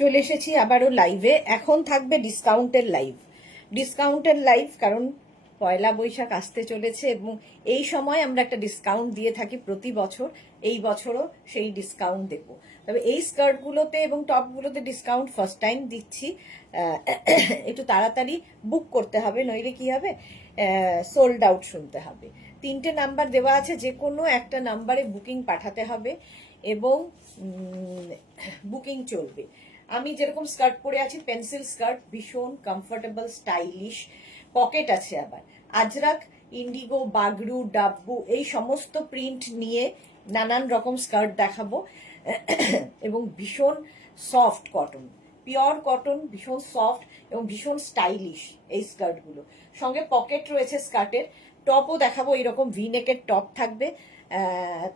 চলে এসেছি আবারও লাইভে। এখন থাকবে ডিসকাউন্টের লাইভ, কারণ পয়লা বৈশাখ আসতে চলেছে এবং এই সময় আমরা একটা ডিসকাউন্ট দিয়ে থাকি প্রতি বছর। এই বছরও সেই ডিসকাউন্ট দেব। তবে এই স্কার্টগুলোতে এবং টপগুলোতে ডিসকাউন্ট ফার্স্ট টাইম দিচ্ছি। একটু তাড়াতাড়ি বুক করতে হবে, নইলে কি হবে, সোল্ড আউট শুনতে হবে। 3টে নাম্বার দেওয়া আছে, যে কোনো একটা নাম্বারে বুকিং পাঠাতে হবে এবং বুকিং চলবে। আমি যেরকম স্কার্ট পরে আছি, পেন্সিল স্কার্ট, ভীষণ কমফোর্টেবল, স্টাইলিশ, পকেট আছে আবার। আজরাক, ইন্ডিগো, বাগরু, ডাব্বু এই সমস্ত প্রিন্ট নিয়ে নানান রকম স্কার্ট দেখাবো এবং ভীষণ সফট কটন, পিওর কটন, ভীষণ সফট এবং ভীষণ স্টাইলিশ এই স্কার্টগুলো। সঙ্গে পকেট রয়েছে স্কার্টের। টপও দেখাবো, এরকম ভি নেকের টপ থাকবে।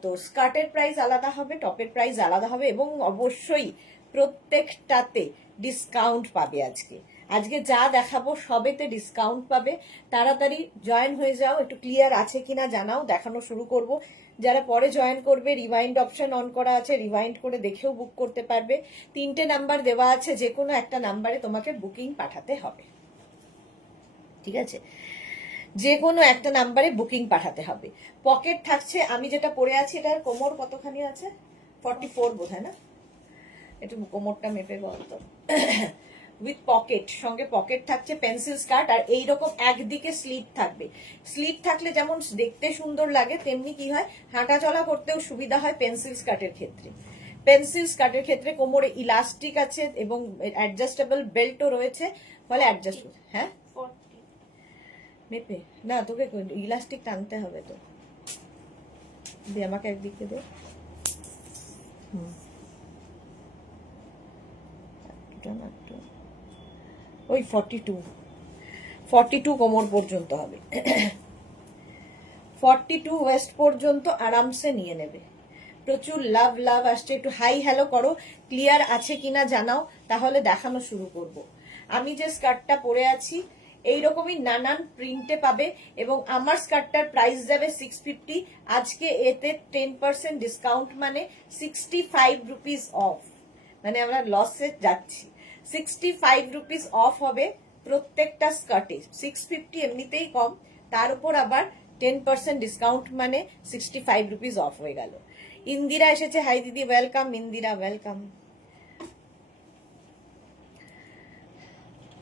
তো স্কার্টের প্রাইস আলাদা হবে, টপের প্রাইস আলাদা হবে এবং অবশ্যই প্রত্যেকটাতে ডিসকাউন্ট পাবে। আজকে যা দেখাবো সবেতে ডিসকাউন্ট পাবে। তাড়াতাড়ি জয়েন হয়ে যাও। একটু ক্লিয়ার আছে কিনা জানাও, দেখানো শুরু করব। যারা পরে জয়েন করবে, রিওয়াইন্ড অপশন অন করা আছে, রিওয়াইন্ড করে দেখেও বুক করতে পারবে। 3টে নাম্বার দেওয়া আছে, যে কোনো একটা নাম্বারে তোমাকে বুকিং পাঠাতে হবে। ঠিক আছে, যে কোনো একটা নাম্বারে বুকিং পাঠাতে হবে। পকেট থাকছে, আমি যেটা পরে আছি এটার কোমর কতখানি আছে, 44 বোধ হয় না, একটু কোমরটা মেপে বলতো। উইথ পকেট, সঙ্গে পকেট থাকছে, পেন্সিল স্কার্ট, আর এইরকম একদিকে স্লিট থাকবে। স্লিট থাকলে যেমন দেখতে সুন্দর লাগে, তেমনি কি হয়, হাঁটা চলা করতেও সুবিধা হয় পেন্সিল স্কার্টের ক্ষেত্রে। পেন্সিল স্কার্টের ক্ষেত্রে কোমরে ইলাস্টিক আছে এবং অ্যাডজাস্টেবল বেল্টও রয়েছে, ফলে অ্যাডজাস্ট। হ্যাঁ মেপে না, তোকে ইলাস্টিক টানতে হবে তো। দে আমাকে একদিকে দে। ওই 42 কোমর পর্যন্ত হবে। 42 ওয়েস্ট পর্যন্ত আরামসে নিয়ে নেবে। প্রচুর লাভ আসছে। একটু হাই হ্যালো করো, ক্লিয়ার আছে কিনা জানাও, তাহলে দেখানো শুরু করব। আমি যে স্কার্টটা পরে আছি এইরকমই নানান প্রিন্টে পাবে এবং আমার স্কার্টটার প্রাইস যাবে 650। আজকে এতে 10% ডিসকাউন্ট, মানে 65 রুপিস অফ। মানে আমরা লসে যাচ্ছি। 65 রুপিস অফ হবে প্রত্যেকটা স্কার্টে। 650 এমনিতেই কম, তার উপর আবার 10% ডিসকাউন্ট, মানে 65 রুপিস অফ হয়ে গেল। ইন্দিরা এসেছে, হাই দিদি, ওয়েলকাম ইন্দিরা, ওয়েলকাম।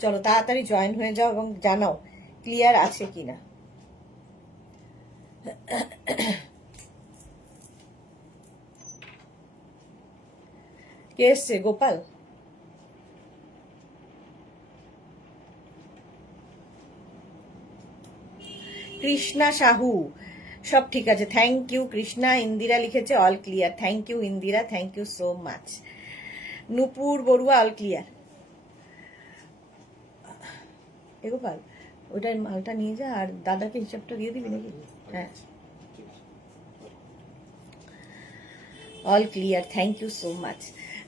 চলো তাড়াতাড়ি জয়েন হয়ে যাও এবং জানাও ক্লিয়ার আছে কিনা। কে এসছে? গোপাল। কৃষ্ণা সাহু, সব ঠিক আছে, থ্যাংক ইউ কৃষ্ণা। ইন্দিরা লিখেছে all clear, thank you Indira, thank you so much. Nupur Barua, all clear. A Gopal, ওটার মালটা নিয়ে যা, আর দাদাকে হিসাবটা দিয়ে দিবি নাকি? হ্যাঁ, all clear, thank you so much.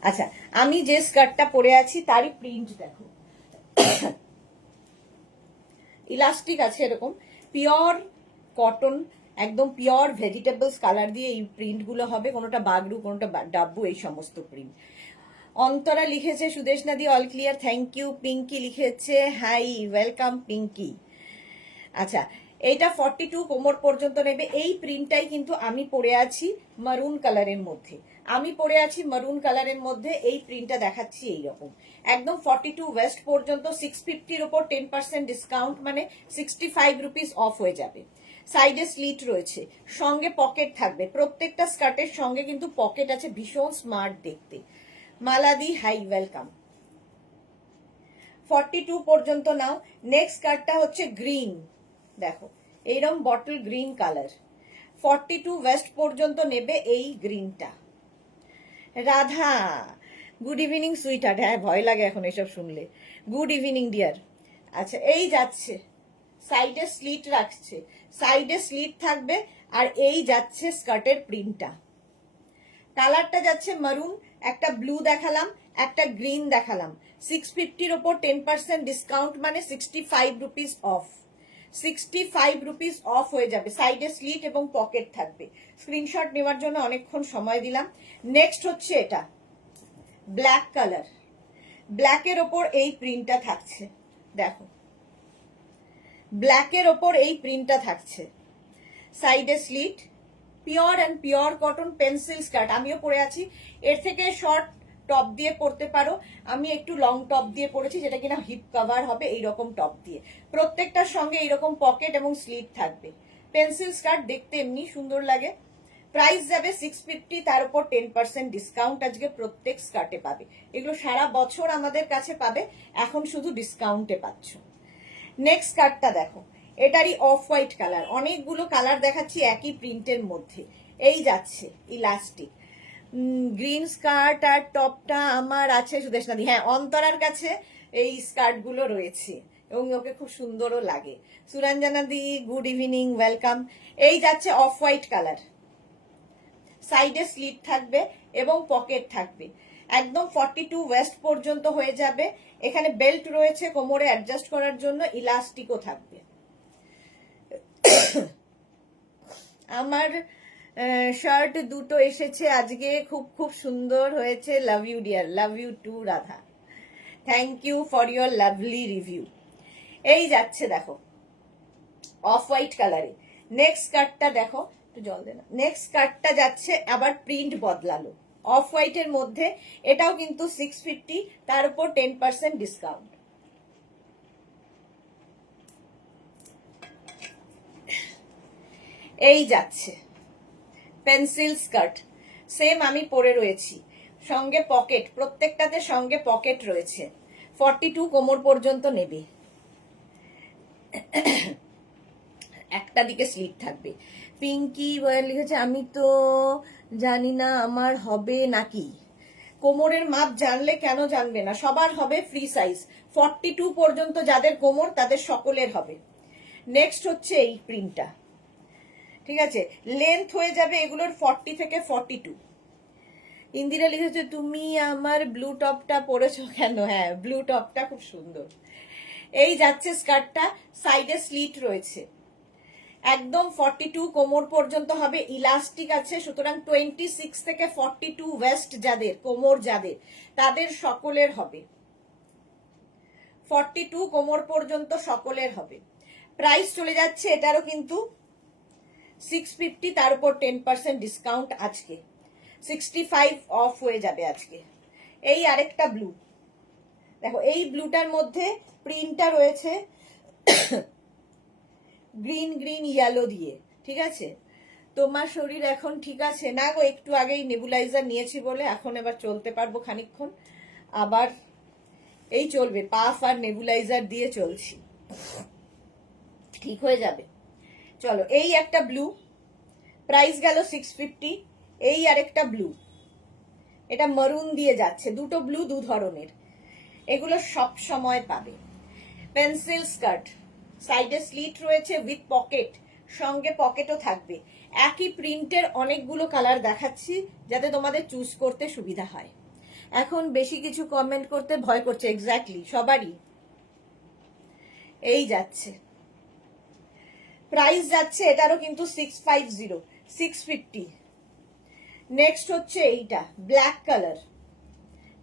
আচ্ছা, আমি যে স্কার্টটা পরে আছি তারই প্রিন্ট দেখো। ইলাস্টিক আছে এরকম, পিওর কটন, একদম পিওর ভেজিটেবলস কালার দিয়ে এই প্রিন্টগুলো হবে। কোনোটা বাগরু, কোনোটা ডাব্বু, এই সমস্ত প্রিন্ট। অন্তরা লিখেছে, সুদেশ নাদি all clear, thank you. Pinki লিখেছে হাই, ওয়েলকাম পিঙ্কি। আচ্ছা, এইটা 42 কোমর পর্যন্ত নেবে। এই প্রিন্টটাই কিন্তু আমি পরে আছি মারুন কালারের মধ্যে। এই প্রিন্টটা দেখাচ্ছি এইরকম, একদম 42 ওয়েস্ট পর্যন্ত। 650-র উপর 10% ডিসকাউন্ট, মানে 65 রুপিস অফ হয়ে যাবে। সাইডে স্লিট রয়েছে, সঙ্গে পকেট থাকবে। প্রত্যেকটা স্কার্টের সঙ্গে কিন্তু পকেট আছে, ভীষণ স্মার্ট দেখতে। মালাদি, হাই, ওয়েলকাম। 42 পর্যন্ত নাও। নেক্সট স্কার্টটা হচ্ছে গ্রিন, দেখো এইরকম বটল গ্রিন কালার। 42 ওয়েস্ট পর্যন্ত নেবে এই গ্রিনটা। Radha, good evening sweetheart. হ্যাঁ, ভয় লাগে এখন এসব শুনলে। Good evening dear. আচ্ছা, এই যাচ্ছে, সাইডে স্লিট রাখছে, সাইডে স্লিট থাকবে, আর এই যাচ্ছে স্কার্টের প্রিন্টটা। কালারটা যাচ্ছে মারুন, একটা ব্লু দেখালাম, একটা গ্রিন দেখালাম। 650-র ওপর 10% ডিসকাউন্ট, মানে 65 রুপিস অফ। 65 রুপিস অফ হয়ে যাবে। সাইডে স্লিট এবং পকেট থাকবে। স্ক্রিনশট নেওয়ার জন্য অনেকক্ষণ সময় দিলাম। নেক্সট হচ্ছে এটা ব্ল্যাক কালার। ব্ল্যাকের ওপর এই প্রিন্টটা থাকছে, দেখো ব্ল্যাকের ওপর এই প্রিন্টটা থাকছে, সাইডে slit, pure and pure cotton pencil skirt. আমিও পরে আছি, এর থেকে শর্ট টপ দিয়ে পরতে পারো, আমি একটু লং টপ দিয়ে পরেছি যেটা কিনা হিপ কভার হবে এইরকম টপ দিয়ে। প্রত্যেকটার সঙ্গে এইরকম পকেট এবং স্লিট থাকবে। পেন্সিল স্কার্ট দেখতে এমনি সুন্দর লাগে। প্রাইস যাবে 650, তার উপর 10% ডিসকাউন্ট আজকে প্রত্যেক স্কার্টে পাবে। এগুলো সারা বছর আমাদের কাছে পাবে, এখন শুধু ডিসকাউন্টে পাচ্ছ। নেক্সট স্কার্টটা দেখো, এটারই অফ হোয়াইট কালার, অনেকগুলো কালার দেখাচ্ছি একই প্রিন্টের মধ্যে। এই যাচ্ছে ইলাস্টিক গ্রিন স্কার্ট, আর টপটা আমার আছে সুদেশনাদি, হ্যাঁ অন্তরার কাছে এই স্কার্ট গুলো রয়েছে এবং ওকে খুব সুন্দরও লাগে। সুরঞ্জনা দি গুড ইভিনিং, ওয়েলকাম। এই যাচ্ছে অফ হোয়াইট কালার, সাইডে স্লিট থাকবে এবং পকেট থাকবে, একদম 42 ওয়েস্ট পর্যন্ত হয়ে যাবে। এখানে বেল্ট রয়েছে কোমরে অ্যাডজাস্ট করার জন্য, ইলাস্টিকও থাকবে। আমার শার্ট দুটো এসেছে আজকে, খুব খুব সুন্দর হয়েছে, love you dear, love you too Radha, thank you for your lovely review. এই যাচ্ছে দেখো অফ হোয়াইট কালারে। নেক্সট স্কার্টটা দেখো, একটু জল দে না। নেক্সট স্কার্টটা যাচ্ছে আবার প্রিন্ট বদলালো, অফ হোয়াইটের মধ্যে, এটাও কিন্তু 650, তার উপর 10% ডিসকাউন্ট। এই যাচ্ছে পেন্সিল স্কার্ট, সেম আমি পরে রয়েছি, সঙ্গে পকেট, প্রত্যেকটাতে সঙ্গে পকেট রয়েছে, 42 কোমর পর্যন্ত নেবে, একটা দিকে স্লিট থাকবে। পিঙ্কি লিখেছে আমি তো জানি না আমার হবে নাকি। কোমরের মাপ জানলে কেন জানবে না, সবার হবে ফ্রি সাইজ, 42 পর্যন্ত যাদের কোমর তাদের সকলের হবে। নেক্সট হচ্ছে এই প্রিন্টটা, ঠিক আছে, লেন্থ হয়ে যাবে এগুলোর 40 থেকে 42। ইন্দিরা লিখেছে তুমি আমার ব্লু টপটা পরেছো কেন? হ্যাঁ ব্লু টপটা খুব সুন্দর। এই যাচ্ছে স্কার্টটা, সাইডে স্লিট রয়েছে, একদম 42 কোমর পর্যন্ত হবে, ইলাস্টিক আছে, সুতরাং 26 থেকে 42 ওয়েস্ট যাদের কোমর যাদের তাদের সকলের হবে, 42 কোমর পর্যন্ত সকলের হবে। প্রাইস চলে যাচ্ছে এটারও কিন্তু 650, তার উপর 10% ডিসকাউন্ট, আজকে 65 অফ হয়ে যাবে আজকে। এই আরেকটা ব্লু দেখো, এই ব্লুটার মধ্যে প্রিন্টটা রয়েছে গ্রিন গ্রিন ইয়েলো দিয়ে, ঠিক আছে। তোমার শরীর এখন ঠিক আছে? না গো, একটু আগেই নেবুলাইজার নিয়েছি বলে এখন এবার চলতে পারবো খানিকক্ষণ, আবার এই চলবে, পাফ আর নেবুলাইজার দিয়ে চলছি, ঠিক হয়ে যাবে। চলো, এই একটা ব্লু, প্রাইস গেল 650। এই আরেকটা ব্লু, এটা মারুন দিয়ে যাচ্ছে, দুটো ব্লু দু ধরনের, এগুলো সব সময় পাবে। পেন্সিল স্কার্ট, সাইডে স্লিট রয়েছে উইথ পকেট, সঙ্গে পকেটও থাকবে। একই প্রিন্টের অনেকগুলো কালার দেখাচ্ছি যাতে তোমাদের চুজ করতে সুবিধা হয়। এখন বেশি কিছু কমেন্ট করতে ভয় করছে, এক্স্যাক্টলি সবারই। এই যাচ্ছে, প্রাইস যাচ্ছে এটারও কিন্তু 650, 650। নেক্সট হচ্ছে এইটা ব্ল্যাক কালার,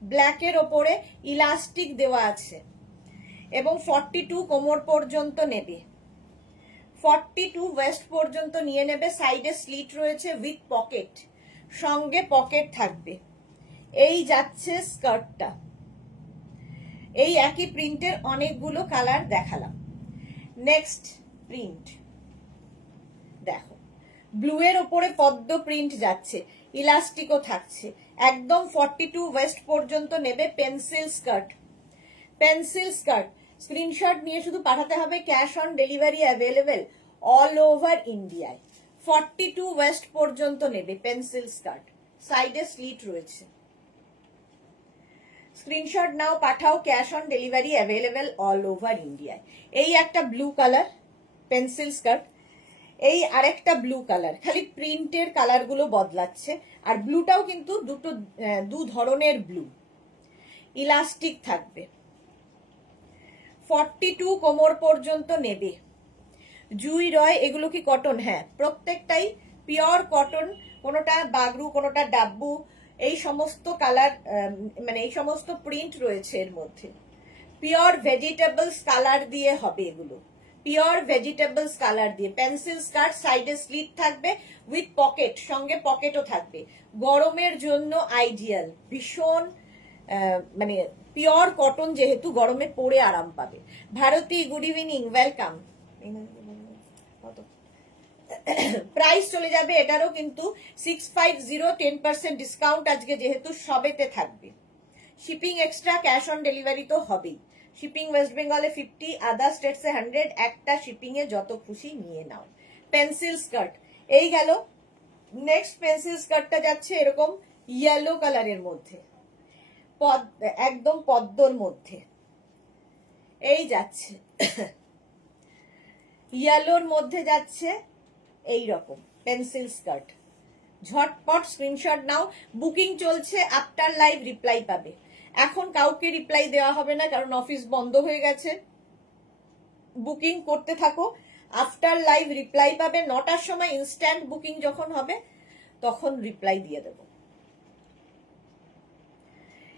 ব্ল্যাকের ওপরে ইলাস্টিক দেওয়া আছে এবং 42 কোমর পর্যন্ত নেবে, 42 ওয়েস্ট পর্যন্ত নিয়ে নেবে, সাইডে স্লিট রয়েছে উইথ পকেট, সঙ্গে পকেট থাকবে। এই যাচ্ছে স্কার্টটা, এই একই প্রিন্টের অনেকগুলো কালার দেখালাম। নেক্সট প্রিন্ট দেখো, ব্লু এর ওপরে পদ্ম প্রিন্ট যাচ্ছে, ইলাস্টিকও থাকছে, একদম 42 ওয়েস্ট পর্যন্ত নেবে, pencil skirt, pencil skirt. Screenshot নিয়ে শুধু পাঠাতে হবে, cash on delivery available all over ইন্ডিয়ায়। 42 ওয়েস্ট পর্যন্ত নেবে পেন্সিল স্কার্ট, সাইডে স্লিট রয়েছে। স্ক্রিনশট নাও, পাঠাও, cash on delivery available all over ইন্ডিয়ায়। এই একটা ব্লু কালার পেন্সিল স্কার্ট, এই আরেকটা ব্লু কালার, খালি প্রিন্টের কালারগুলো বদলাচ্ছে, আর ব্লুটাও কিন্তু দু ধরনের ব্লু, ইলাস্টিক থাকবে, 42 কোমর পর্যন্ত নেবে। জুই রয়, এগুলো কি কটন? হ্যাঁ প্রত্যেকটাই পিওর কটন, কোনোটা বাগরু কোনোটা ডাব্বু, এই সমস্ত কালার, মানে এই সমস্ত প্রিন্ট রয়েছে এর মধ্যে। পিওর ভেজিটেবলস কালার দিয়ে হবে এগুলো, পিওর ভেজিটেবলস কালার দিয়ে। পেন্সিল স্কার্ট, সাইডে স্লিট থাকবে উইথ পকেট, সঙ্গে পকেটও থাকবে। গরমের জন্য আইডিয়াল, ভীষণ মানে পিওর কটন, যেহেতু গরমে পরে আরাম পাবে। Bharati, good evening, welcome. Price চলে যাবে এটারও কিন্তু 650, 10% ডিসকাউন্ট আজকে যেহেতু সবেতে থাকবে। Shipping extra, cash on delivery তো হবেই। শিপিং ওয়েস্ট বেঙ্গলে 50, আদার স্টেটসে 100, একটা শিপিং এ যত খুশি নিয়ে নাও। পেন্সিল স্কার্ট এই গেল। নেক্সট পেন্সিল স্কার্টটা যাচ্ছে এরকম ইয়েলো কালারের মধ্যে, একদম পদ্মর মধ্যে। এই যাচ্ছে ইয়েলোর মধ্যে যাচ্ছে এই রকম পেন্সিল স্কার্ট। ঝটপট স্ক্রিনশট নাও, বুকিং চলছে, আফটার লাইভ রিপ্লাই পাবে। এখন কাউকে রিপ্লাই দেওয়া হবে না, কারণ অফিস বন্ধ হয়ে গেছে। বুকিং করতে থাকো, আফটার লাইভ রিপ্লাই পাবে। 9টার সময় ইনস্ট্যান্ট বুকিং যখন হবে তখন রিপ্লাই দিয়ে দেব।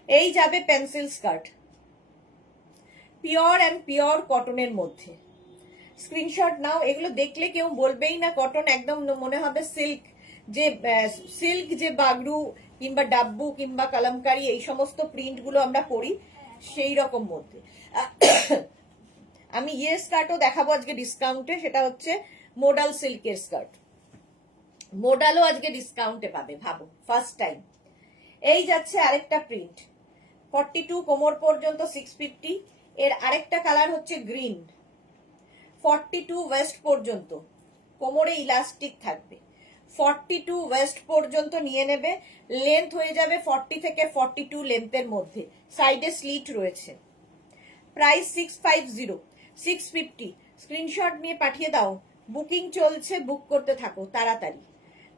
এই যাবে pencil skirt, pure and pure কটনের মধ্যে। স্ক্রিনশট নাও, এগুলো দেখলে কেউ বলবেই না কটন, একদম মনে হবে সিল্ক। যে বাগরু কিংবা ডাব্বু কিংবা কালামকারি এই সমস্ত প্রিন্ট গুলো আমরা পরি, সেই রকম মধ্যে। আমি স্কার্টও দেখাবো আজকে ডিসকাউন্টে, সেটা হচ্ছে মোডাল সিল্কের স্কার্ট। মোডালও আজকে ডিসকাউন্টে পাবে, ভাবো ফার্স্ট টাইম। এই যাচ্ছে আরেকটা প্রিন্ট, 42 কোমর পর্যন্ত 650। এর আরেকটা কালার হচ্ছে গ্রিন, 42 ওয়েস্ট পর্যন্ত, কোমরে ইলাস্টিক থাকবে। 42 ওয়েস্ট পর্যন্ত নিয়ে নেবে, লেন্থ হয়ে যাবে 40 থেকে 42 লেন্থের মধ্যে, সাইডে স্লিট রয়েছে। প্রাইস 650, 650। স্ক্রিনশট নিয়ে পাঠিয়ে দাও, বুকিং চলছে, বুক করতে থাকো তাড়াতাড়ি।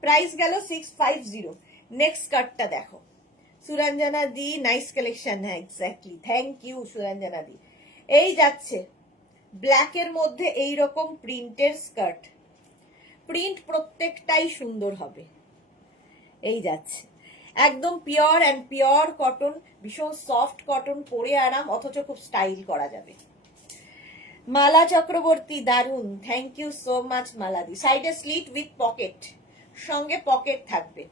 প্রাইস গেল 650। নেক্সট কার্ডটা দেখো, সুরঞ্জনা দি, নাইস কালেকশন। হ্যাঁ এক্স্যাক্টলি, থ্যাংক ইউ সুরঞ্জনা দি। এই যাচ্ছে ব্ল্যাকের মধ্যে এই রকম প্রিন্টের স্কার্ট, প্রিন্ট প্রত্যেকটাই সুন্দর হবে। এই যাচ্ছে একদম পিওর অ্যান্ড পিওর কটন, ভীষণ সফট কটন, পরে আরাম, অথচ খুব স্টাইল করা যাবে। মালা চক্রবর্তী, দারুন, থ্যাংক ইউ সো মাচ মালাদি। সাইডে স্লিট উইথ পকেট, সঙ্গে পকেট থাকবে।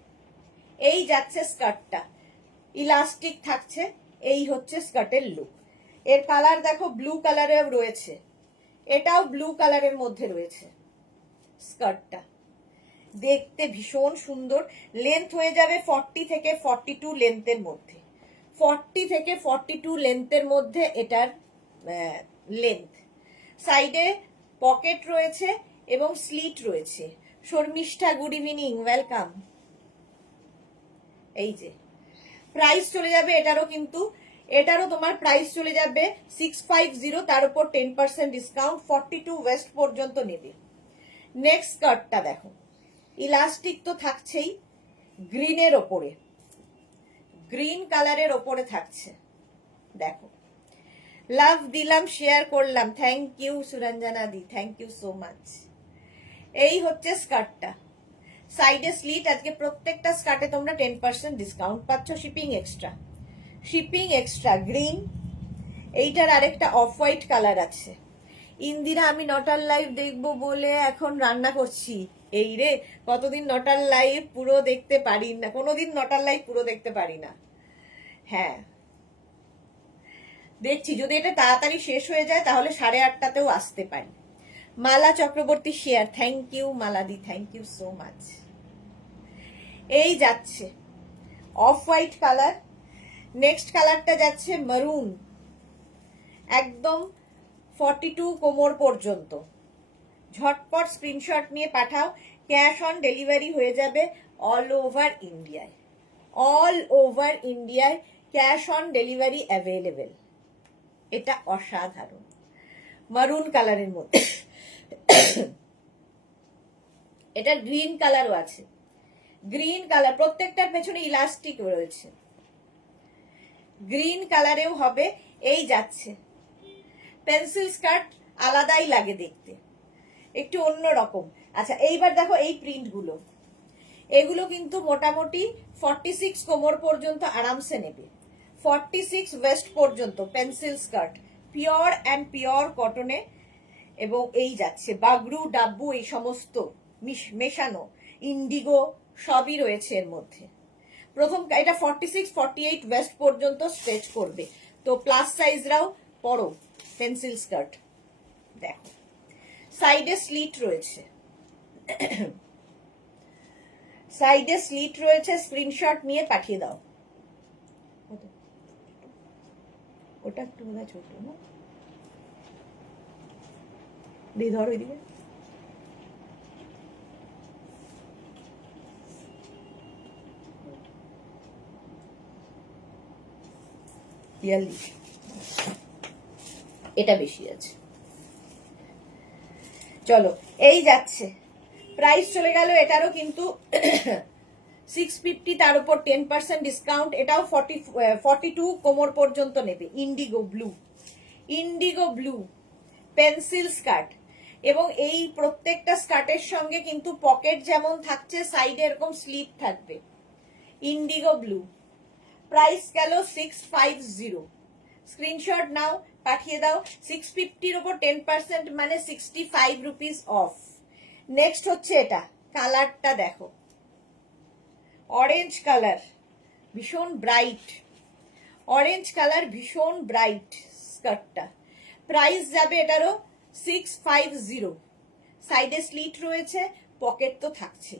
এই যাচ্ছে স্কার্টটা, ইলাস্টিক থাকছে। এই হচ্ছে স্কার্টের লুক। এর কালার দেখো ব্লু কালারেও রয়েছে, এটাও ব্লু কালারের মধ্যে রয়েছে। স্কার্টটা দেখতে ভীষণ সুন্দর, লেন্থ হয়ে যাবে 40 থেকে 42 লেন্থের মধ্যে। 40 থেকে 42 লেন্থের মধ্যে এটার লেন্থ। সাইডে পকেট রয়েছে এবং স্লিট রয়েছে। Sharmishtha, good evening, welcome. এই যে প্রাইস চলে যাবে এটারও, কিন্তু এটারও তোমার প্রাইস চলে যাবে 650, তার উপর 10% ডিসকাউন্ট, 42 ওয়েস্ট পর্যন্ত নেবে। নেক্সট স্কার্টটা দেখো, ইলাস্টিক তো থাকছেই, গ্রিনের ওপরে, গ্রিন কালারের ওপরে থাকছে। দেখো, লাভ দিলাম, শেয়ার করলাম, thank you Suranjana di, thank you so much. এই হচ্ছে স্কার্টটা, সাইডে স্লিট। আজকে প্রত্যেকটা স্কার্টে তোমরা 10% ডিসকাউন্ট পাচ্ছ, shipping extra. Shipping extra green. এইটার আরেকটা অফ হোয়াইট কালার আছে। ইন্দিরা, আমি নটার লাইভ দেখবো বলে এখন রান্না করছি। এই রে, কতদিন নটার লাইভ পুরো দেখতে পারি না, কোনোদিন নটার লাইভ পুরো দেখতে পারি না। হ্যাঁ দেখছি, যদি এটা তাড়াতাড়ি শেষ হয়ে যায় তাহলে 8:30টাতেও আসতে পারি। Mala Chakraborty share, thank you মালাদি, থ্যাংক ইউ সো মাচ। এই যাচ্ছে অফ হোয়াইট কালার। নেক্সট কালারটা যাচ্ছে মারুন, একদম 42 কোমর পর্যন্ত। ঝটপট স্ক্রিনশট নিয়ে পাঠাও, ক্যাশ অন ডেলিভারি হয়ে যাবে অল ওভার ইন্ডিয়ায়। অল ওভার ইন্ডিয়ায় ক্যাশ অন ডেলিভারি অ্যাভেলেবেল। এটা অসাধারণ, মারুন কালারের মধ্যে। এটা গ্রিন কালারও আছে, গ্রিন কালার, প্রত্যেকটার পেছনে ইলাস্টিক রয়েছে। গ্রিন কালারেও হবে। এই যাচ্ছে পেন্সিল স্কার্ট, আলাদাই লাগে দেখতে, একটু অন্য রকম। আচ্ছা এইবার দেখো এই প্রিন্ট গুলো, এগুলো কিন্তু মোটামুটি 46 কোমর পর্যন্ত আরামসে নেবে, 46 ওয়েস্ট পর্যন্ত pencil skirt, pure and pure কটনে, এবং এই যাচ্ছে বাগরু ডাব্বু এই সমস্ত মেশানো, ইন্ডিগো সবই রয়েছে এর মধ্যে। প্রথম এটা 46 48 ওয়েস্ট পর্যন্ত স্ট্রেচ করবে, তো প্লাস সাইজরাও পরো পেন্সিল স্কার্ট। দেখো সাইডে স্লিট রয়েছে, সাইডে স্লিট রয়েছে, স্ক্রিনশট নিয়ে পাঠিয়ে দাও। ওটা একটু বোধহয় ছোট না, দিয়ে ধরো ওইদিকে। এটা বেশি আছে। চলো এই যাচ্ছে, প্রাইস চলে গেল এটারও কিন্তু 650, তার উপর 10% ডিসকাউন্ট। এটাও 42 কোমর পর্যন্ত নেবে। Indigo blue, Indigo blue pencil skirt, এবং এই প্রত্যেকটা স্কার্টের সঙ্গে কিন্তু পকেট যেমন থাকছে, সাইডে এরকম স্লিট থাকবে। ইন্ডিগো ব্লু, প্রাইস গেল 650। স্ক্রিনশট নাও, পাঠিয়ে দাও। 650-র উপর 10% মানে 65 রুপিস অফ। নেক্সট হচ্ছে এটা, কালারটা দেখো, অরেঞ্জ কালার, ভীষণ ব্রাইট অরেঞ্জ কালার, ভীষণ ব্রাইট স্কার্টটা। প্রাইস যাবে এটারও 650। সাইডে স্লিট রয়েছে, পকেট তো থাকছে।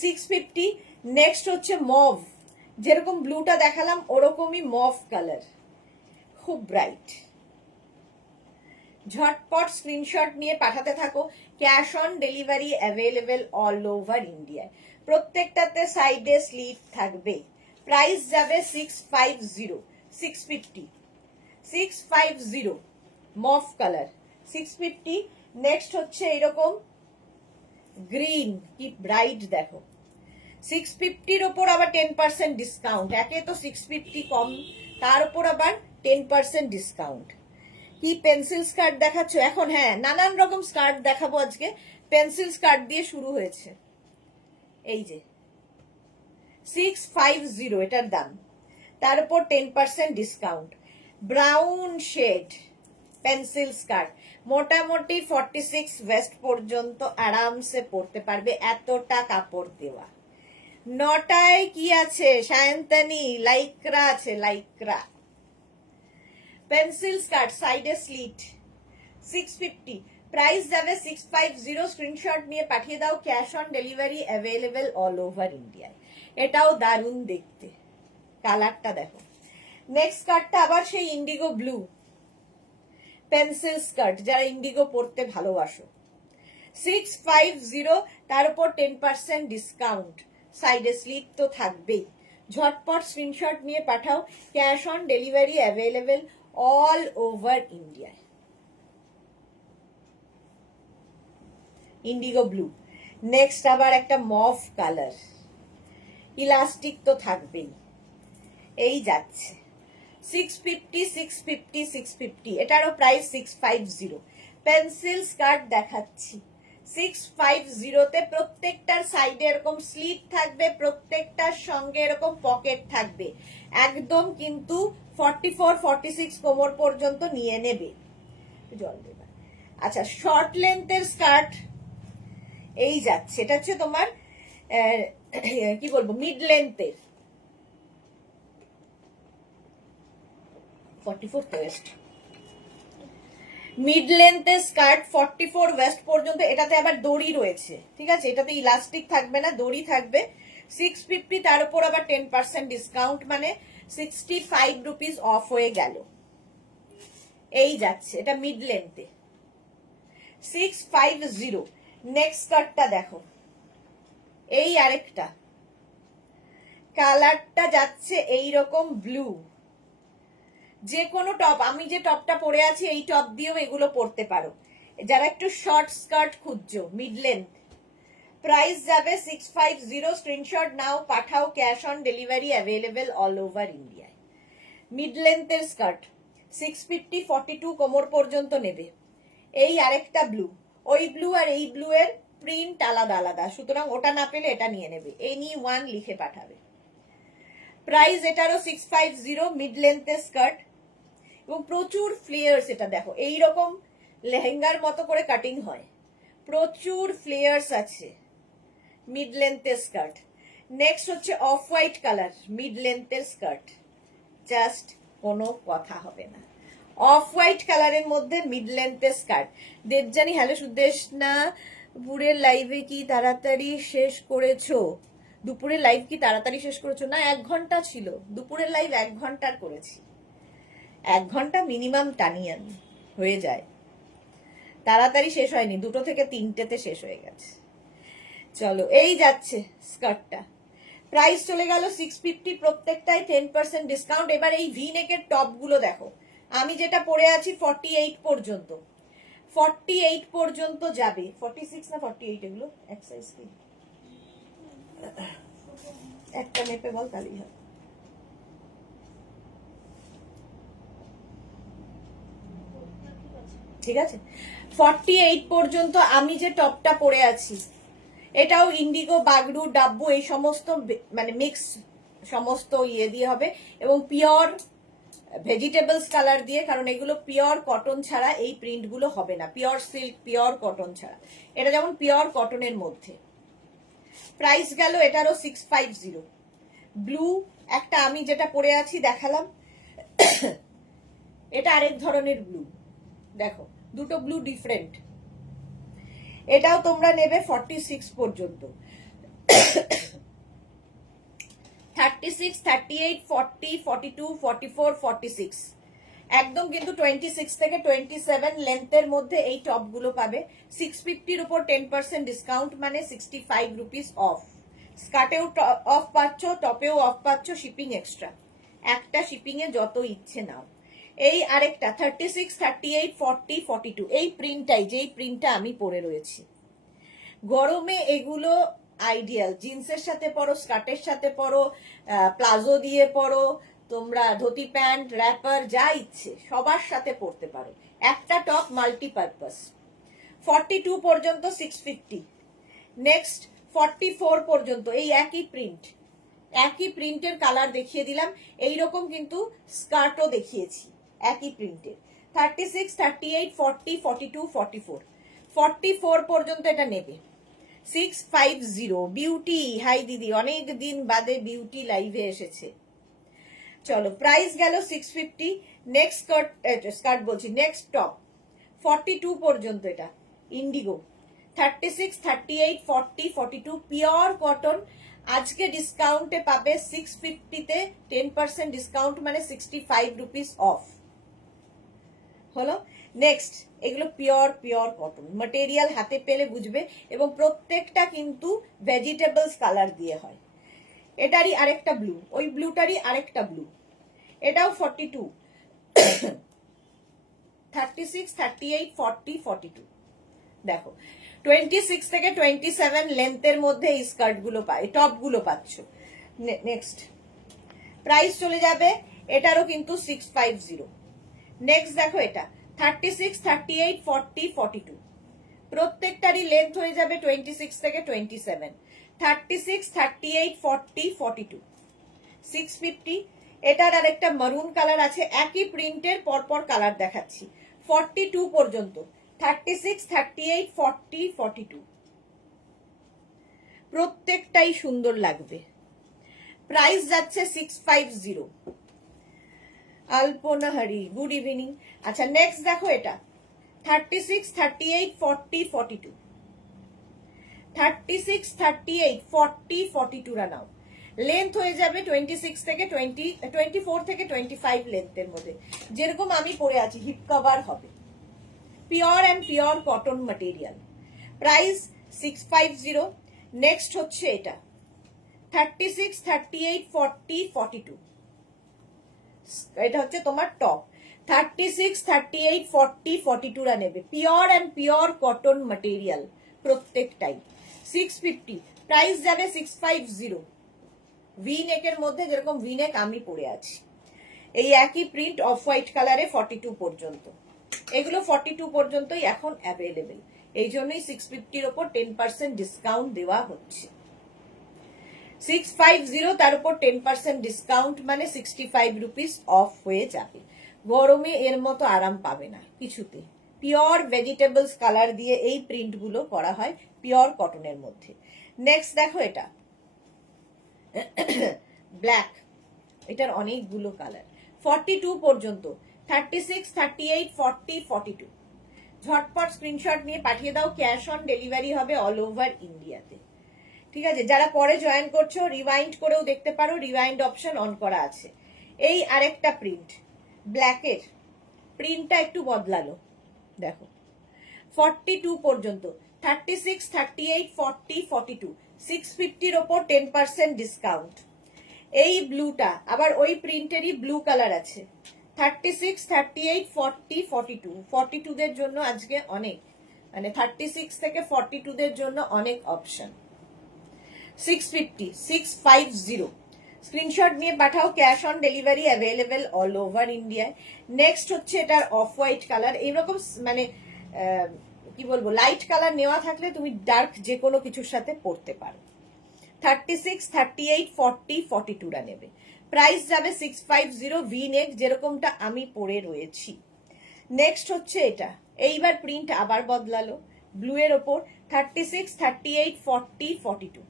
650। নেক্সট হচ্ছে মভ, যেরকম ব্লুটা দেখালাম ওরকমই মভ কালার, খুব ব্রাইট। ঝটপট স্ক্রিনশট নিয়ে পাঠাতে থাকো। Cash on delivery available all over ইন্ডিয়ায়। প্রত্যেকটাতে সাইডে স্লিট থাকবে। প্রাইস যাবে 650, 650, 650 মভ কালার 650। নেক্সট হচ্ছে এরকম গ্রিন, কি ব্রাইট দেখো। 650-র ওপর আবার 10% ডিসকাউন্ট। একে তো 650 কম, তার উপর আবার 10% ডিসকাউন্ট। কি পেন্সিল স্কার্ট দেখাচ্ছ এখন? হ্যাঁ, নানান রকম স্কার্ট দেখাবো আজকে। পেন্সিল স্কার্ট দিয়ে শুরু হয়েছে। এই যে 650 এটার দাম, তার উপর 10% discount. Brown shade pencil skirt, মোটামুটি 46 ওয়েস্ট পর্যন্ত আরামসে পরতে পারবে, এতটা কাপড় দেওয়া। নটায় কি আছে সায়ন্তনী? লাইক্রা আছে, লাইক্রা পেন্সিল স্কার্ট, সাইডে স্লিট, 650। প্রাইস যাবে 650। স্ক্রিনশট নিয়ে পাঠিয়ে দাও। Cash on delivery available all over ইন্ডিয়ায়। এটাও দারুণ দেখতে, কালারটা দেখো। নেক্সট স্কার্টটা আবার সেই ইন্ডিগো ব্লু পেন্সিল স্কার্ট, যারা ইন্ডিগো পরতে ভালোবাসো। 650, তার উপর 10% ডিসকাউন্ট। সাইডে স্লিট তো থাকবেই। ঝটপট স্ক্রিনশট নিয়ে পাঠাও। Cash on delivery available all over ইন্ডিয়ায়। Indigo blue. নেক্সট আবার একটা মভ কালার, ইলাস্টিক তো থাকবেই। এই যাচ্ছে 650, 650, 650। এটারও প্রাইস 650। পেন্সিল স্কার্ট দেখাচ্ছি 650-তে। প্রত্যেকটার সাইডে এরকম স্লিট থাকবে, প্রত্যেকটার সঙ্গে এরকম পকেট থাকবে। একদম কিন্তু 44, 46 কোমর পর্যন্ত নিয়ে নেবে। জল দেবা। আচ্ছা, শর্ট লেন্থের স্কার্ট এই যাচ্ছে, এটা হচ্ছে তোমার কি বলবো, মিড লেন্থের। 44 ওয়েস্ট, মিড লেন্থের স্কার্ট 44 ওয়েস্ট পর্যন্ত। এটাতে আবার দড়ি রয়েছে, ঠিক আছে, এটাতে ইলাস্টিক থাকবে না, দড়ি থাকবে। 650, তার উপর আবার 10% ডিসকাউন্ট, মানে 65 রুপিস অফ হয়ে গেল। এই যাচ্ছে, এটা মিড লেন্থে 650। নেক্সট স্কার্টটা দেখো, এই আরেকটা কালারটা যাচ্ছে এইরকম ব্লু। যে কোনো টপ, আমি যে টপটা পরে আছি এই টপ দিয়েও এগুলো পরতে পারো, যারা একটু শর্ট স্কার্ট খুঁজছো মিড লেন্থ। প্রাইস যাবে 650। স্ক্রিনশট নাও, পাঠাও। Cash on delivery available all over ইন্ডিয়ায়। মিড লেন্থের স্কার্ট 650, 42 কোমর পর্যন্ত নেবে। এই আরেকটা ব্লু, ওই ব্লু আর এই ব্লু এর প্রিন্ট আলাদা আলাদা, সুতরাং ওটা না পেলে এটা নিয়ে নেবে, এনি ওয়ান লিখে পাঠাবে। প্রাইস এটারও 650, মিড লেন্থের স্কার্ট এবং প্রচুর ফ্লেয়ার্স। এটা দেখো এইরকম লেহেঙ্গার মতো করে কাটিং হয়, প্রচুর ফ্লেয়ার্স আছে, মিড লেন্থের স্কার্ট। নেক্সট হচ্ছে অফ হোয়াইট কালার মিড লেন্থের স্কার্ট, জাস্ট কোনো কথা হবে না। অফ হোয়াইট কালারের মধ্যে মিড লেন্থের স্কার্ট। দেবজানি হ্যালো সুদেশ না, দুপুরের লাইভে কি তাড়াতাড়ি শেষ করেছো? দুপুরের লাইভ কি তাড়াতাড়ি শেষ করেছো? না, 1 ঘন্টা ছিল দুপুরের লাইভ, 1 ঘন্টার করেছি। 1 ঘন্টা মিনিমাম টানি আমি, হয়ে যায়। তাড়াতাড়ি শেষ হয়নি, 2টো থেকে 3টেতে শেষ হয়ে গেছে। চলো, এই যাচ্ছে স্কার্টটা। প্রাইস চলে গেল 650, প্রত্যেকটাই 10% ডিসকাউন্ট। এবার এই ভি নেকের টপ গুলো দেখো, আমি যেটা পরে আছি 48 পর্যন্ত, 48 পর্যন্ত যাবে। 46 না 48 এগুলো এক সাইজ কি? একটা মেপে বল তাহলেই হবে। ঠিক আছে, 48 পর্যন্ত আমি যে টপটা পরে আছি, এটাও ইন্ডিগো, বাগরু, ডাব্বু এই সমস্ত মানে মিক্স সমস্ত ইয়ে দিয়ে হবে এবং পিওর ভেজিটেবলস কালার দিয়ে, কারণ এগুলো পিওর কটন ছাড়া এই প্রিন্ট গুলো হবে না, পিওর সিল্ক পিওর কটন ছাড়া। এটা যেমন পিওর কটনের মধ্যে। প্রাইস গেল এটারও 650। ব্লু একটা আমি যেটা পরে আছি দেখালাম, এটা আরেক ধরনের ব্লু, দেখো দুটো ব্লু ডিফারেন্ট। এটাও তোমরা নেবে 46 পর্যন্ত। 36, 38, 40, 42, 44, 46, একদম কিন্তু 26 থেকে 27 লেন্থের মধ্যে এই টপ গুলো পাবে। 650-র উপর 10% ডিসকাউন্ট মানে 65 রুপিস অফ। স্কার্টেও অফ পাচ্ছ, টপেও অফ পাচ্ছ, শিপিং এক্সট্রা। একটা শিপিং এ যত ইচ্ছে নাও। এই আরেকটা 36, 38, 40, 42, এই প্রিন্টটাই, যেই প্রিন্টটা আমি পরে রয়েছি। গরমে এগুলো আইডিয়াল, জিন্সের সাথে পরো, স্কার্টের সাথে পরো, প্লাজো দিয়ে পরো, তোমরা ধুতি প্যান্ট, র্যাপার যা ইচ্ছে সবার সাথে পরতে পারো। একটা টপ মাল্টিপারপাস। 42 পর্যন্ত 650। নেক্সট 44 পর্যন্ত এই একই প্রিন্ট, একই প্রিন্টের কালার দেখিয়ে দিলাম, এইরকম কিন্তু স্কার্টও দেখিয়েছি একই প্রিন্টের। 36, 38, 40, 42, 44, 44 পর্যন্ত এটা নেবে। 650 বিউটি। হাই দিদি, অনেক দিন বাদে বিউটি লাইভে এসেছে। চলো, প্রাইস গেল 650। নেক্সট স্কার্ট বলছি, নেক্সট টপ 42 পর্যন্ত, এটা ইন্ডিগো। 36, 38, 40, 42 pure cotton. আজকে ডিসকাউন্টে পাবে 650-তে 10% ডিসকাউন্ট মানে 65 রুপিস অফ হলো। নেক্সট, এগুলো পিওর পিওর কটন ম্যাটেরিয়াল, হাতে পেলে বুঝবে, এবং প্রত্যেকটা কিন্তু ভেজিটেবলস কালার দিয়ে হয়। এটারই আরেকটা ব্লু, ওই ব্লুটারই আরেকটা ব্লু, এটাও 42, 36, 38, 40, 42। দেখো 26 থেকে 27 লেন্থের মধ্যে এই স্কার্ট গুলো পায়, টপ গুলো পাচ্ছ। নেক্সট প্রাইস চলে যাবে এটারও কিন্তু 650। নেক্সট দেখো এটা 36, 38, 40, 42, প্রত্যেকটারই লেন্থ হয়ে যাবে 26 থেকে 27। 36, 38, 40, 42, 650। এটার আরেকটা মারুন কালার আছে, একই প্রিন্টের পরপর কালার দেখাচ্ছি। 42 পর্যন্ত 36, 38, 40, 42, প্রত্যেকটাই সুন্দর লাগবে। প্রাইস যাচ্ছে 650। আলপনা হারি, গুড ইভিনিং। আচ্ছা, নেক্সট দেখো এটা 36, 38, 40, 42, 36, 38, 40, 42 রানাও। লেন্থ হয়ে যাবে 26 থেকে 24 থেকে 25 লেন্থের মধ্যে, যেরকম আমি পরে আছি। হিপ কভার হবে, pure and pure cotton material. Price 650। Next হচ্ছে এটা 36, 38, 40, 42, এটা হচ্ছে তোমার টপ। 36, 38, 40, 42 রা নেবে, pure and pure cotton material প্রত্যেকটাই। 650, প্রাইস যাবে 650। ভি নেকের মধ্যে, যেরকম ভি নেক আমি পরে আছি, এই একই প্রিন্ট অফ হোয়াইট কালারে 42 পর্যন্ত। এগুলো 42 পর্যন্তই এখন অ্যাভেলেবেল। এই জন্যই 650-র ওপর 10% ডিসকাউন্ট দেওয়া হচ্ছে। 650 তার উপর 10% ডিসকাউন্ট মানে 65 রুপিস অফ হয়ে যাবে। গরমে এর মতো আরাম পাবে না কিছুতে। পিওর ভেজিটেবলস কালার দিয়ে এই প্রিন্ট গুলো করা হয় পিওর কটনের মধ্যে। নেক্সট দেখো এটা ব্ল্যাক, এটার অনেকগুলো কালার। 42 পর্যন্ত, 36, 38, 40, 42। ঝটপট স্ক্রিনশট নিয়ে পাঠিয়ে দাও, ক্যাশ অন ডেলিভারি হবে অল ওভার ইন্ডিয়াতে। ঠিক আছে, যারা পরে জয়েন করছো রিওয়াইন্ড করেও দেখতে পারো, রিওয়াইন্ড অপশন অন করা আছে। এই আরেকটা প্রিন্ট, ব্ল্যাকের প্রিন্টটা একটু বদলালো দেখো। 42 পর্যন্ত, 36, 38, 40, 42, 650-র ওপর 10% ডিসকাউন্ট। এই ব্লুটা আবার ওই প্রিন্টেরই ব্লু কালার আছে। 36, 38, 40, 42, 42দের জন্য আজকে অনেক, মানে 36 থেকে 42দের জন্য অনেক অপশন। 650, 650 স্ক্রিনশট নিয়ে পাঠাও, cash on delivery available all over ইন্ডিয়ায়। নেক্সট হচ্ছে এটার অফ হোয়াইট কালার। এইরকম মানে কি বলবো, লাইট কালার নেওয়া থাকলে তুমি ডার্ক যে কোনো কিছুর সাথে পরতে পারো। 36, 38, 40, 42রা নেবে। প্রাইস যাবে 650, ভি নেক যেরকমটা আমি পরে রয়েছি। নেক্সট হচ্ছে এটা, এইবার প্রিন্ট আবার বদলালো ব্লু এর ওপর। 36, 38, 40, 42,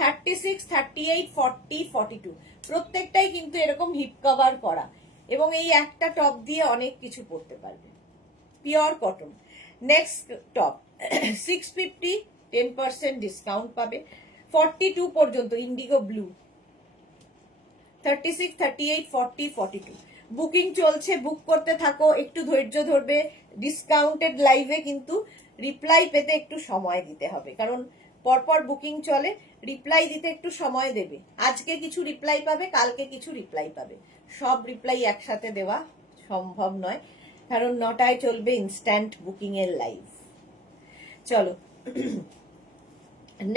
36, 38, 40, 42 প্রত্যেকটাই কিন্তু এরকম হিপ কভার করা, এবং এই একটা টপ দিয়ে অনেক কিছু পরতে পারবে, pure cotton. Next top 650, 10% discount পাবে। 42 পর্যন্ত ইন্ডিগো ব্লু। 36, 38, 40, 42 বুকিং চলছে, বুক করতে থাকো, একটু ধৈর্য ধরবে। ডিসকাউন্টেড লাইভে কিন্তু রিপ্লাই পেতে একটু সময় দিতে হবে, কারণ পরপর বুকিং চলে, রিপ্লাই দিতে একটু সময় দেবে। আজকে কিছু রিপ্লাই পাবে, কালকে কিছু রিপ্লাই পাবে, সব রিপ্লাই একসাথে দেওয়া সম্ভব নয়, কারণ 9টায় চলবে ইনস্ট্যান্ট বুকিং এর লাইভ। চলো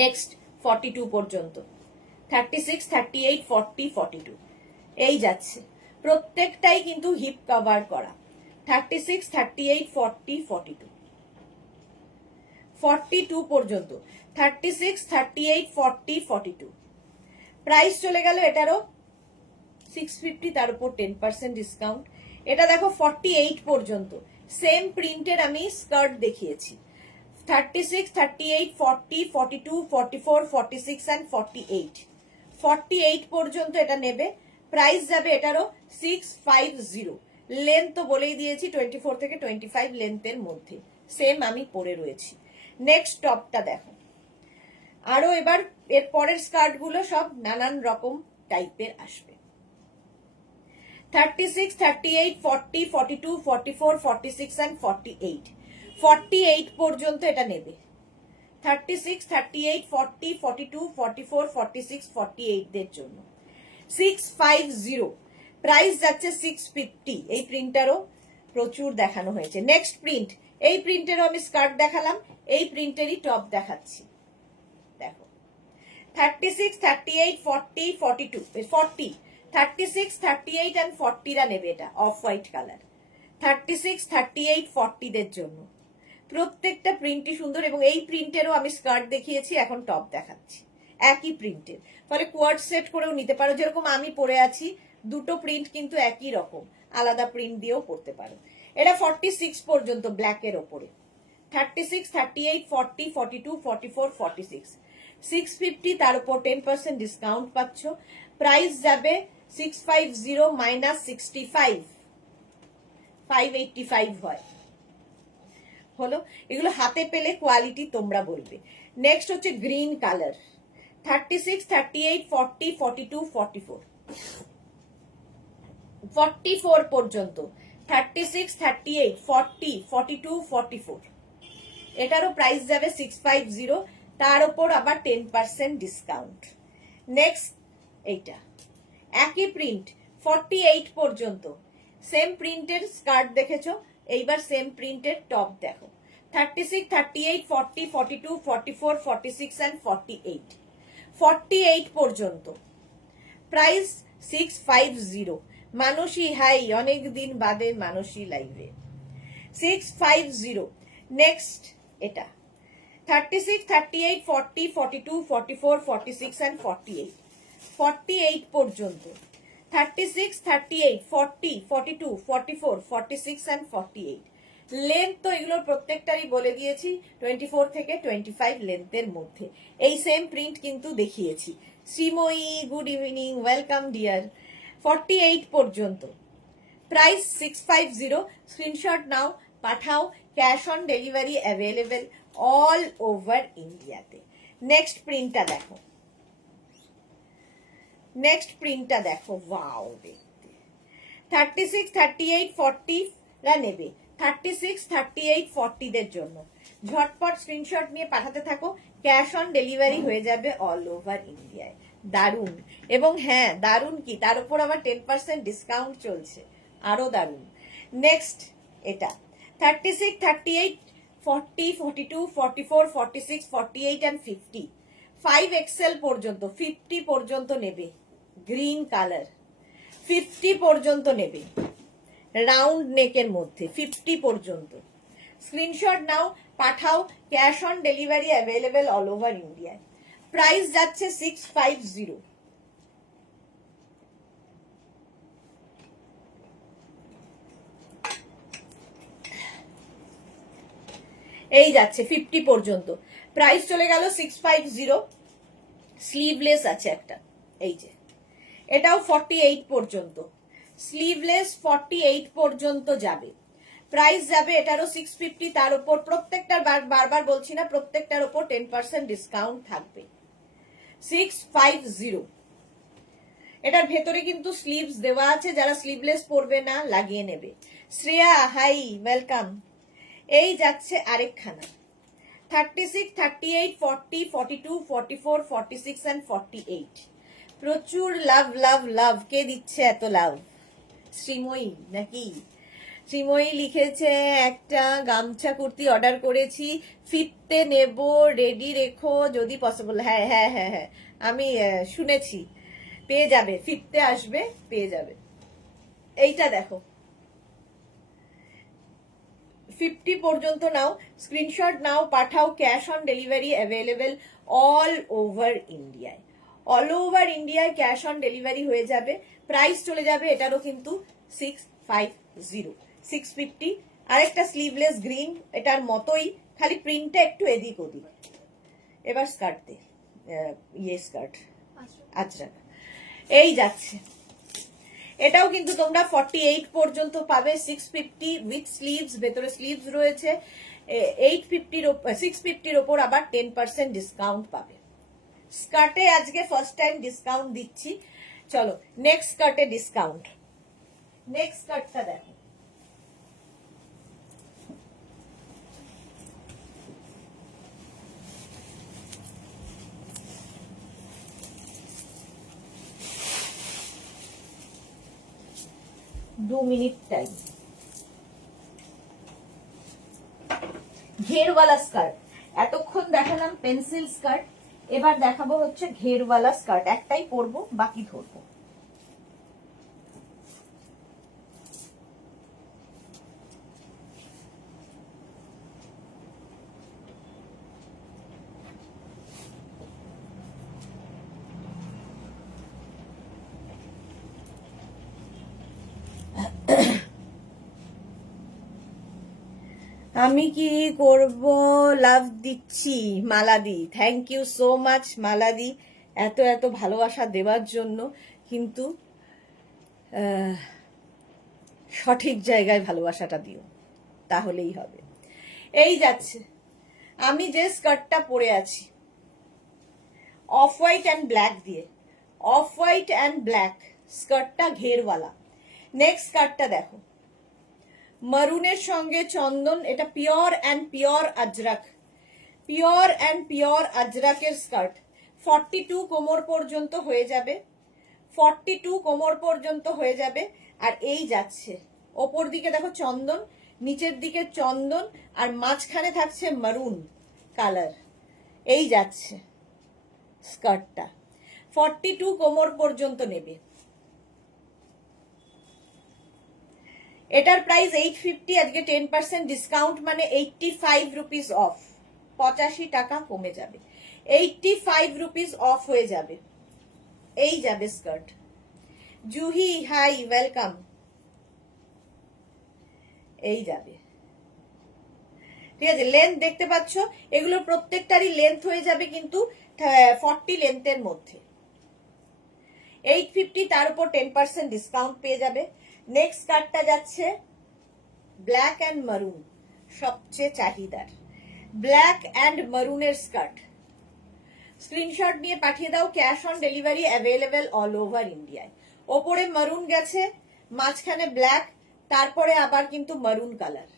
নেক্সট 42 পর্যন্ত, 36, 38, 40, 42 এই যাচ্ছে, প্রত্যেকটাই কিন্তু হিপ কভার করা। 36, 38, 40, 42, 42 পর্যন্ত, 36, 38, 40, 42 প্রাইস চলে গেল এটারও 650, তার উপর 10% ডিসকাউন্ট। এটা দেখো 48 পর্যন্ত, সেম প্রিন্টের আমি স্কার্ট দেখিয়েছি। 36, 38, 40, 42, 44, 46 and 48, 48 পর্যন্ত এটা নেবে। প্রাইস যাবে এটারও 650। লেন্থ তো বলেই দিয়েছি 24 থেকে 25 লেন্থের মধ্যে, সেম আমি পরে রয়েছি। নেক্সট টপটা দেখো, আরো এবার এর পরের স্কার্ট গুলো সব নানান রকম টাইপের আসবে। 36, 38, 40, 42, 44, 46 and 48, 48 পর্যন্ত এটা নেবে। 36, 38, 40, 42, 44, 46, 48 দের জন্য 650। প্রাইস যাচ্ছে 650। এই প্রিন্টারও প্রচুর দেখানো হয়েছে। নেক্সট প্রিন্ট, এই প্রিন্টেরও আমি স্কার্ট দেখালাম, এই প্রিন্টেরই টপ দেখাচ্ছি দেখো। 36, 38, 40, 42, 40, 36, 38 and 40রা নেবে, এটা অফ হোয়াইট কালার। 36, 38, 40 দের জন্য প্রত্যেকটা প্রিন্টই সুন্দর, এবং এই প্রিন্টেরও আমি স্কার্ট দেখিয়েছি, এখন টপ দেখাচ্ছি একই প্রিন্টের। ফলে কোয়ার্ড সেট করেও নিতে পারো, যেরকম আমি পরে আছি, দুটো প্রিন্ট কিন্তু একই রকম, আলাদা প্রিন্ট দিয়েও পরতে পারো। এটা 46 পর্যন্ত ব্ল্যাকের ওপরে। 36, 38, 40, 42, 44, 46, 650, তার উপর 10% ডিসকাউন্ট পাচ্ছ। প্রাইস যাবে 650 মাইনাস 65, 585 হয় হলো। এগুলো হাতে পেলে কোয়ালিটি তোমরা বলবে। নেক্সট হচ্ছে গ্রিন কালার। 36, 38, 40, 42, 44, 44 পর্যন্ত। 36, 38, 40, 42, 44 এটারও প্রাইস যাবে 650, তার উপর আবার 10% ডিসকাউন্ট। নেক্সট এইটা একই প্রিন্ট, 48 পর্যন্ত, সেম প্রিন্টের স্কার্ট দেখেছো, এইবার সেম প্রিন্টের টপ দেখো। 36, 38, 40, 42, 44, 46 and 48, 48 পর্যন্ত। প্রাইস 650। মানসী হাই, অনেক দিন বাদে মানসী লাইভে। 650। নেক্সট এটা 36, 38, 40, 42, 44, 46 and 48, 48 পর্যন্ত 36, 38, 40, 42, 44, 46 and 48। লেন্থ তো এগুলোর প্রত্যেকটারই বলে দিয়েছি 24 থেকে 25 লেন্থের মধ্যে। এই সেম প্রিন্ট কিন্তু দেখিয়েছি। Shreemoyee, good evening, welcome dear. 48 পর্যন্ত, প্রাইস 650। স্ক্রিনশট নাও, পাঠাও, cash on delivery available all over ইন্ডিয়াতে। নেক্সট প্রিন্টটা দেখো, নেক্সট প্রিন্টটা দেখো, ওয়াও দেখতে। 36, 38, 40 রা নেবে, 36, 38, 40 দের জন্য ঝটপট স্ক্রিনশট নিয়ে পাঠাতে থাকো, ক্যাশ অন ডেলিভারি হয়ে যাবে অল ওভার ইন্ডিয়ায়। দারুণ, এবং হ্যাঁ দারুণ কি, তার উপর আবার 10% ডিসকাউন্ট চলছে, আরো দারুণ। নেক্সট এটা 36, 38, 40, 42, 44, 46, 48 and 50, 5XL পর্যন্ত, 50 পর্যন্ত নেবে, গ্রিন কালার 50 পর্যন্ত নেবে, রাউন্ড নেকের মধ্যে 50 পর্যন্ত। স্ক্রিনশট নাও, পাঠাও, cash on delivery available all over ইন্ডিয়ায়। প্রাইস যাচ্ছে 650। এই যাচ্ছে 50 পর্যন্ত, প্রাইস চলে গেল 650। স্লিভলেস আছে একটা, এই যে এটাও 48 পর্যন্ত, স্লিভলেস 48 পর্যন্ত যাবে, প্রাইস যাবে এটারও 650। তার উপর প্রত্যেকটার বারবার বলছি না, প্রত্যেকটার উপর 10% ডিসকাউন্ট থাকবে। 650। এটার ভেতরে কিন্তু স্লিভস দেওয়া আছে, যারা স্লিভলেস পরবে না লাগিয়ে নেবে। Shreya, hi, welcome. এই যাচ্ছে আরেকখানা 36, 38, 40, 42, 44, 46 and 48। প্রচুর লাভ লাভ লাভ। কে দিচ্ছে এত লাভ? শ্রীময়ী নাকি? শ্রীময়ী লিখেছে একটা গামছা কুর্তি অর্ডার করেছি, 5th নেব, রেডি রেখো যদি পসিবল। হ্যাঁ হ্যাঁ হ্যাঁ হ্যাঁ, আমি শুনেছি, পেয়ে যাবে, 5th আসবে, পেয়ে যাবে। এইটা দেখো 50 পর্যন্ত নাও, স্ক্রিনশট নাও, পাঠাও, cash on delivery available all over ইন্ডিয়ায়। অল ওভার ইন্ডিয়ায় ক্যাশ অন ডেলিভারি হয়ে যাবে, প্রাইস চলে যাবে এটারও কিন্তু 650, 650। আরেকটা স্লিভলেস গ্রিন, এটার মতোই, খালি প্রিন্টটা একটু এদিক ওদিক। এবার স্কার্ট দে, ইয়ে স্কার্ট আজরাক, এই যাচ্ছে। এটাও কিন্তু তোমরা 48 পর্যন্ত পাবে, 650 উইথ স্লিভস, ভেতরে স্লিভস রয়েছে। 650-র ওপর আবার 10% ডিসকাউন্ট পাবে। স্কার্টে আজকে ফার্স্ট টাইম ডিসকাউন্ট দিচ্ছি। চলো নেক্সট স্কার্টে ডিসকাউন্ট। নেক্সট স্কার্টটা দেখো, দু মিনিট টাইম। ঘেরওয়ালা স্কার্ট, এতক্ষণ দেখালাম পেন্সিল স্কার্ট, এবার দেখাবো হচ্ছে ঘেরওয়ালা স্কার্ট। একটাই পরবো, বাকি ধরবো। আমি কি করব, লাভ দিচ্ছি মালাদি। থ্যাংক ইউ সো মাচ মালাদি, এত এত ভালোবাসা দেওয়ার জন্য। কিন্তু সঠিক জায়গায় ভালোবাসাটা দিও, তাহলেই হবে। এই যাচ্ছে, আমি যে স্কার্টটা পরে আছি অফ হোয়াইট অ্যান্ড ব্ল্যাক দিয়ে, অফ হোয়াইট অ্যান্ড ব্ল্যাক স্কার্টটা ঘেরওয়ালা। নেক্সট স্কার্টটা দেখো, মারুনের সঙ্গে চন্দন, এটা pure and pure Ajrakh, pure and pure আজরাকের স্কার্ট। 42 কোমর পর্যন্ত হয়ে যাবে, 42 কোমর পর্যন্ত হয়ে যাবে। আর এই যাচ্ছে, ওপর দিকে দেখো চন্দন, নিচের দিকে চন্দন, আর মাঝখানে থাকছে মারুন কালার। এই যাচ্ছে স্কার্টটা, 42 কোমর পর্যন্ত নেবে। এটার প্রাইস 850, আজকে 10% ডিসকাউন্ট মানে 85 রুপিস অফ। 85 টাকা কমে যাবে, 85 রুপিস অফ হয়ে যাবে। এই যাবে স্কার্ট। Juhi high, welcome. এই যাবে, ঠিক আছে। লেন্থ দেখতে পাচ্ছ, এগুলো প্রত্যেকটারই লেন্থ হয়ে যাবে কিন্তু 40 লেন্থের মধ্যে। 850, তার উপর 10% ডিসকাউন্ট পেয়ে যাবে। নেক্সট কার্ডটা যাচ্ছে ব্ল্যাক অ্যান্ড মারুন, সবচেয়ে চাহিদার ব্ল্যাক অ্যান্ড মারুনের স্কার্ট। স্ক্রিনশট নিয়ে পাঠিয়ে দাও, cash on delivery available all over ইন্ডিয়ায়। ওপরে মারুন গেছে, মাঝখানে ব্ল্যাক, তারপরে আবার কিন্তু মারুন কালার।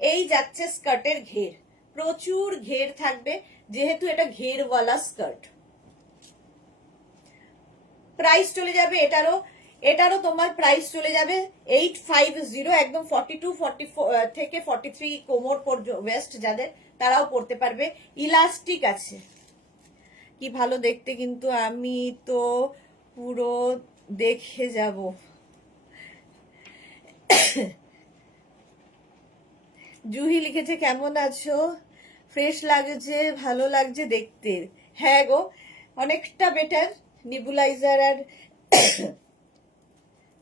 এই যাচ্ছে স্কার্টের ঘের, প্রচুর ঘের থাকবে যেহেতু এটা ঘেরওয়ালা স্কার্ট। প্রাইস চলে যাবে এটারও তোমার প্রাইস চলে যাবে 850, একদম 42, 44 থেকে 43 কোমর পর্যন্ত ওয়েস্ট যাদের, তারাও পড়তে পারবে। ইলাস্টিক আছে, কি ভালো দেখতে, কিন্তু আমি তো পুরো দেখে যাব। জুহি লিখেছে কেমন আছো, ফ্রেশ লাগছে, ভালো লাগছে দেখতে। হ্যাঁ গো, অনেকটা বেটার নেবুলাইজার আর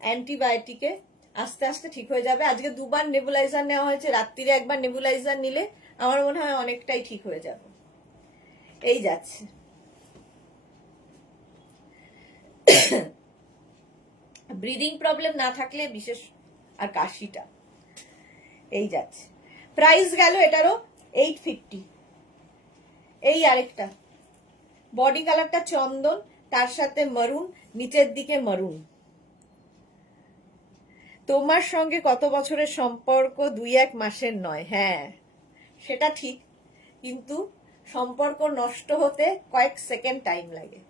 অ্যান্টিবায়োটিকে, আস্তে আস্তে ঠিক হয়ে যাবে। আজকে 2বার নেবুলাইজার নেওয়া হয়েছে, রাত্রিরে 1বার নেবুলাইজার নিলে আমার মনে হয় অনেকটাই ঠিক হয়ে যাবে। এই যাচ্ছে, ব্রিদিং প্রবলেম না থাকলে বিশেষ, আর কাশিটা। এই যাচ্ছে, প্রাইস গেল এটারও 850। এই আরেকটা বডি কালারটা চন্দন, তার সাথে মারুন, নিচের দিকে মারুন। তোমার সঙ্গে কত বছরের সম্পর্ক? 2-1 মাসের নয়। হ্যাঁ সেটা ঠিক, কিন্তু সম্পর্ক নষ্ট হতে কয়েক সেকেন্ড টাইম লাগে,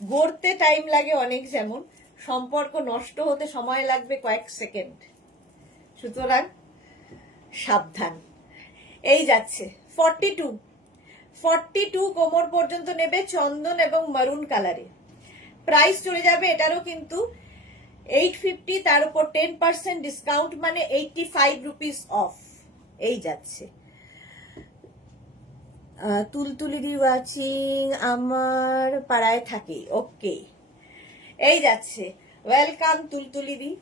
গড়তে টাইম লাগে অনেক, যেমন সম্পর্ক নষ্ট হতে সময় লাগবে কয়েক সেকেন্ড। সুতরাং সাবধান। এই যাচ্ছে 42 কোমর পর্যন্ত নেবে, চন্দন এবং মারুন কালারে। প্রাইস চলে যাবে এটারও কিন্তু 850, তার উপর 10% ডিসকাউন্ট, মানে 85 রুপিস অফ। এই যাচ্ছে, তুলতুলিদি ওয়াচিং, আমার পাড়ায় থাকে। ওকে, এই যাচ্ছে, ওয়েলকাম তুলতুলিদি।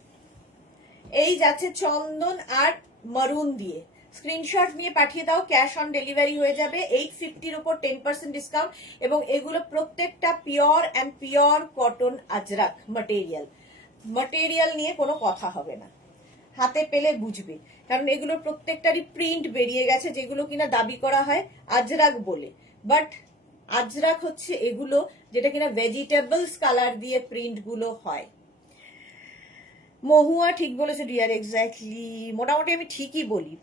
এই যাচ্ছে চন্দন আর মারুন দিয়ে। স্ক্রিনশট নিয়ে পাঠিয়ে দাও, ক্যাশ অন ডেলিভারি হয়ে যাবে। 850-র উপর 10% ডিসকাউন্ট, এবং এগুলো প্রত্যেকটা pure and pure cotton Ajrakh material নিয়ে কোনো কথা হবে না, হাতে পেলে বুঝবে। কারণ এগুলোর প্রত্যেকটারই প্রিন্ট বেরিয়ে গেছে, যেগুলো কিনা দাবি করা হয় আজরাক বলে, বাট আজরাক হচ্ছে এগুলো যেটা কিনা ভেজিটেবলস কালার দিয়ে প্রিন্ট গুলো হয়। মহুয়া ঠিক বলেছে ডিয়ার, এক্স্যাক্টলি, মোটামুটি আমি ঠিকই বলি,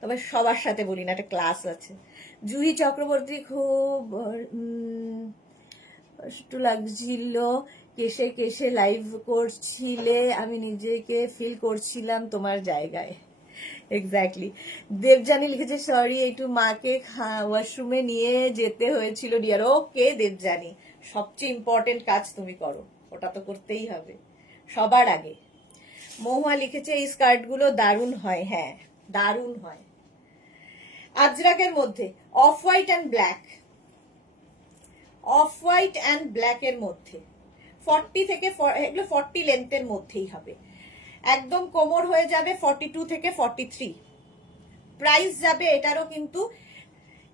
তবে সবার সাথে বলি না, একটা ক্লাস আছে। জুহি চক্রবর্তী, খুব কষ্ট লাগছিল, কেসে কেসে লাইভ করছিলে, আমি নিজেকে ফিল করছিলাম তোমার জায়গায়। এক্স্যাক্টলি। দেবজানি লিখেছে সরি, একটু মাকে ওয়াশরুমে নিয়ে যেতে হয়েছিল ডিয়ার। ওকে দেবজানি, সবচেয়ে ইম্পর্টেন্ট কাজ তুমি করো, ওটা তো করতেই হবে সবার আগে। মহুয়া লিখেছে এই স্কার্ট গুলো দারুণ হয়। হ্যাঁ দারুণ হয়। আজরাকের মধ্যে অফ হোয়াইট অ্যান্ড ব্ল্যাক এর মধ্যে 40 থেকে এগুলো 40 লেন্থের মধ্যেই হবে, একদম কোমর হয়ে যাবে 42 থেকে 43। প্রাইস যাবে এটারও কিন্তু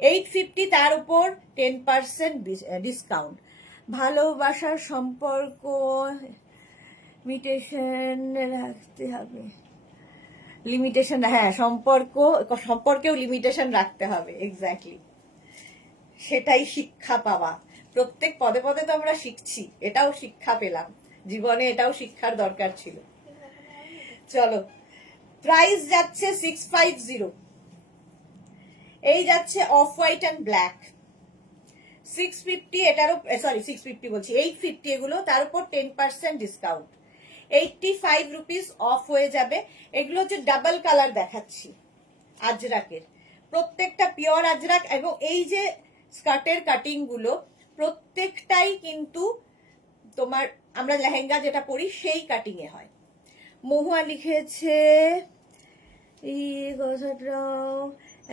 850, তার উপর 10% ডিসকাউন্ট। ভালোবাসার সম্পর্ক লিমিটেশন রাখতে হবে, লিমিটেশন, হ্যাঁ সম্পর্কেও লিমিটেশন রাখতে হবে। এক্স্যাক্টলি, সেটাই শিক্ষা পাওয়া। প্রত্যেক পদে পদে তো আমরা শিখছি, এটাও শিক্ষা পেলাম জীবনে, এটাও শিক্ষার দরকার ছিল। চলো, প্রাইস যাচ্ছে 650। এই যাচ্ছে অফ হোয়াইট অ্যান্ড ব্ল্যাক 650, এটারও সরি 650 বলছি 850, এগুলো তার উপর 10% ডিসকাউন্ট, 85 রুপিস অফ হয়ে যাবে। এগুলো হচ্ছে ডাবল কালার দেখাচ্ছি আজরাকের, প্রত্যেকটা পিওর আজরাক, এবং এই যে স্কার্টের কাটিং গুলো প্রত্যেকটাই কিন্তু তোমার আমরা লেহেঙ্গা যেটা পরি সেই কাটিং এ হয়। মহুয়া লিখেছে এই কথাটাও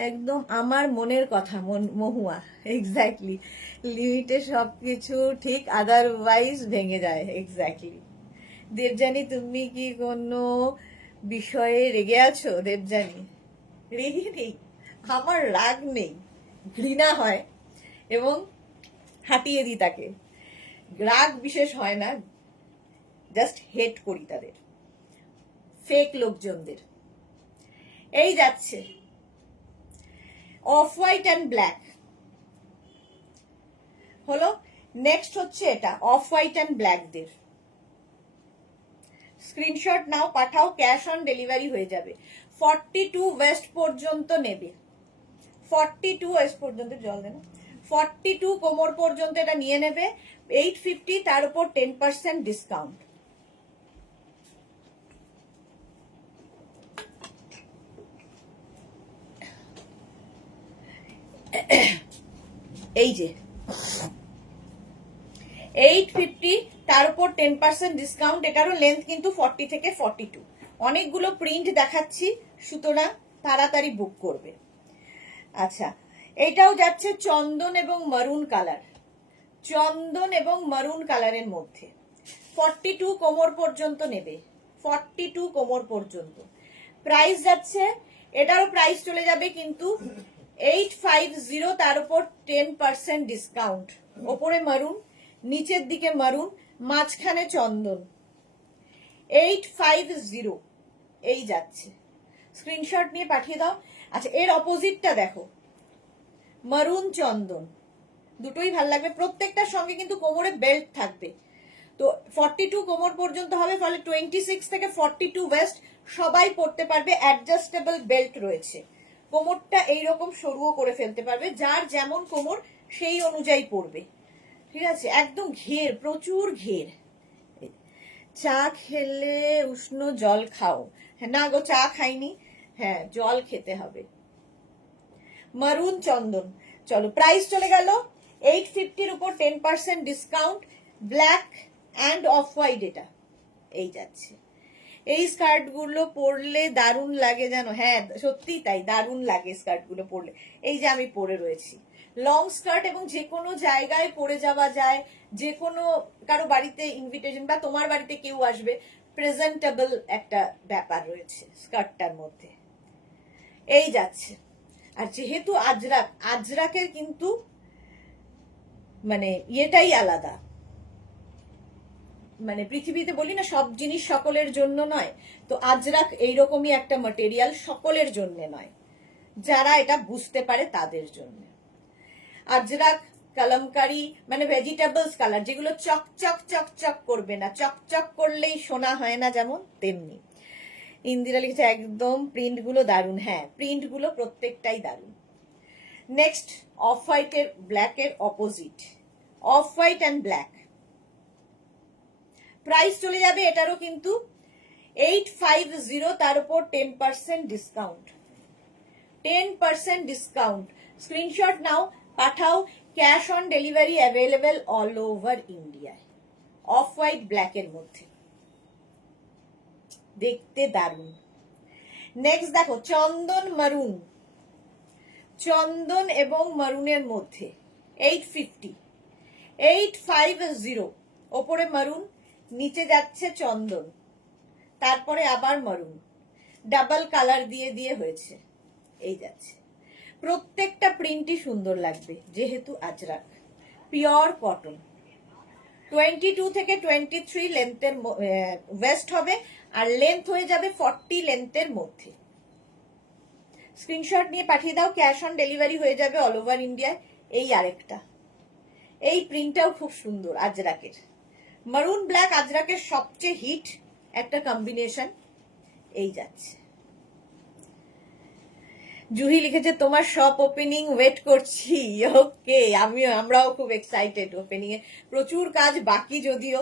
একদম আমার মনের কথা, মহুয়া, এক্স্যাক্টলি। লিমিটে সবকিছু ঠিক, আদারওয়াইজ ভেঙে যায়। এক্স্যাক্টলি। দেবযানী, তুমি কি কোনো বিষয়ে রেগে আছো? দেবযানী, রেগে নেই, আমার রাগ নেই, ঘৃণা হয় এবং হাঁটিয়ে দিই তাকে। রাগ বিশেষ হয় না, জাস্ট হেট করি তাদের ফেক লোকজনদের। এই যাচ্ছে অফ হোয়াইট অ্যান্ড ব্ল্যাক হলো। নেক্সট হচ্ছে এটা অফ হোয়াইট অ্যান্ড ব্ল্যাকদের। স্ক্রিনশট নাও, পাঠাও, ক্যাশ অন ডেলিভারি হয়ে যাবে। 42 ওয়েস্ট পর্যন্ত নেবে, 42 ওয়েস্ট পর্যন্ত, জল দেন, 42 কোমর পর্যন্ত এটা নিয়ে নেবে। 850, তার উপর 10% ডিসকাউন্ট। এই যে 850, তার উপর 10% ডিসকাউন্ট। এটারও লেন্থ কিন্তু 40 থেকে 42। অনেকগুলো প্রিন্ট দেখাচ্ছি, সুতরাং তাড়াতাড়ি বুক করবে। আচ্ছা, এটাও যাচ্ছে চন্দন এবং মারুন কালার, চন্দন এবং মারুন কালারের মধ্যে। 42 কোমর পর্যন্ত নেবে, 42 কোমর পর্যন্ত। প্রাইস যাচ্ছে, এটারও প্রাইস চলে যাবে কিন্তু 850, তার উপর 10% ডিসকাউন্ট। ওপরে মারুন, নিচের দিকে মারুন, মাঝখানে চন্দন। 850 এই যাচ্ছে। স্ক্রিনশট নিয়ে পাঠিয়ে দাও। আচ্ছা, এর অপোজিটটা দেখো, মারুন চন্দন, দুটোই ভাল লাগবে। প্রত্যেকটার সঙ্গে কিন্তু কোমরে বেল্ট থাকবে। তো 42 কোমর পর্যন্ত হবে, ফলে 26 থেকে 42 ওয়েস্ট সবাই পড়তে পারবে। অ্যাডজাস্টেবল বেল্ট রয়েছে, কোমরটা এইরকম সরুও করে ফেলতে পারবে, যার যেমন কোমর সেই অনুযায়ী পড়বে। ঠিক আছে, একদম ঘের, প্রচুর ঘের। চা খেলে উষ্ণ জল খাও। হ্যাঁ, না গো, চা খাইনি, হ্যাঁ জল খেতে হবে। মারুন চন্দন, চলো প্রাইস চলে গেল 850-র উপর 10% discount. Black and off white এটা এই যাচ্ছে। এই স্কার্ট গুলো পরলে দারুণ লাগে জানো, হ্যাঁ সত্যি তাই, দারুণ লাগে স্কার্ট গুলো পরলে। এই যে আমি পরে রয়েছি লং স্কার্ট, এবং যে কোনো জায়গায় পরে যাওয়া যায়, যে কোনো কারো বাড়িতে ইনভিটেশন বা তোমার বাড়িতে কেউ আসবে, প্রেজেন্টেবল একটা ব্যাপার রয়েছে স্কার্টটার মধ্যে। এই যাচ্ছে। আর যেহেতু আজরাক, আজরাকের কিন্তু মানে ইয়েটাই আলাদা, মানে পৃথিবীতে বলি না সব জিনিস সকলের জন্য নয়, তো আজরাক এইরকমই একটা ম্যাটেরিয়াল, সকলের জন্য নয়, যারা এটা বুঝতে পারে তাদের জন্য। আজরাক কলমকারি মানে ভেজিটেবলস কালার, যেগুলো চকচক চকচক করবে না, চকচক করলেই সোনা হয় না যেমন তেমনি। ইন্দিরা লিখেছে একদম প্রিন্ট গুলো দারুন, হ্যাঁ প্রিন্ট গুলো প্রত্যেকটাই দারুন। নেক্সট অফ হোয়াইটের ব্ল্যাকের opposite, of white and black. Price চলে যাবে এটারও কিন্তু 850, তার উপর 10% ডিসকাউন্ট, 10% ডিসকাউন্ট। স্ক্রিনশট নাও, পাঠাও, cash on delivery available all over ইন্ডিয়ায়। অফ হোয়াইট ব্ল্যাকের মধ্যে, দেখতে দারুণ। নেক্সট দেখো চন্দন মারুন, চন্দন এবং মারুনের মধ্যে 850, 850, ওপরে মারুন, নিচে যাচ্ছে চন্দন, তারপরে আবার মারুন, ডাবল কালার দিয়ে দিয়ে হয়েছে। এই যাচ্ছে, প্রত্যেকটা প্রিন্টই সুন্দর লাগবে, যেহেতু আজরাক পিওর কটন। 22 থেকে 23 লেন্থের ওয়েস্ট হবে, আর লেন্থ হয়ে যাবে 40 লেন্থের মধ্যে। স্ক্রিনশট নিয়ে পাঠিয়ে দাও, ক্যাশ অন ডেলিভারি হয়ে যাবে অল ওভার ইন্ডিয়ায়। এই আরেকটা, এই প্রিন্টটাও খুব সুন্দর আজরাকের। মারুন ব্ল্যাক আজরাকের সবচেয়ে হিট একটা কম্বিনেশন। এই যাচ্ছে। জুহি লিখেছে তোমার শপ ওপেনিং ওয়েট করছি। ওকে, আমরাও খুব এক্সাইটেড ওপেনিং এ, প্রচুর কাজ বাকি, যদিও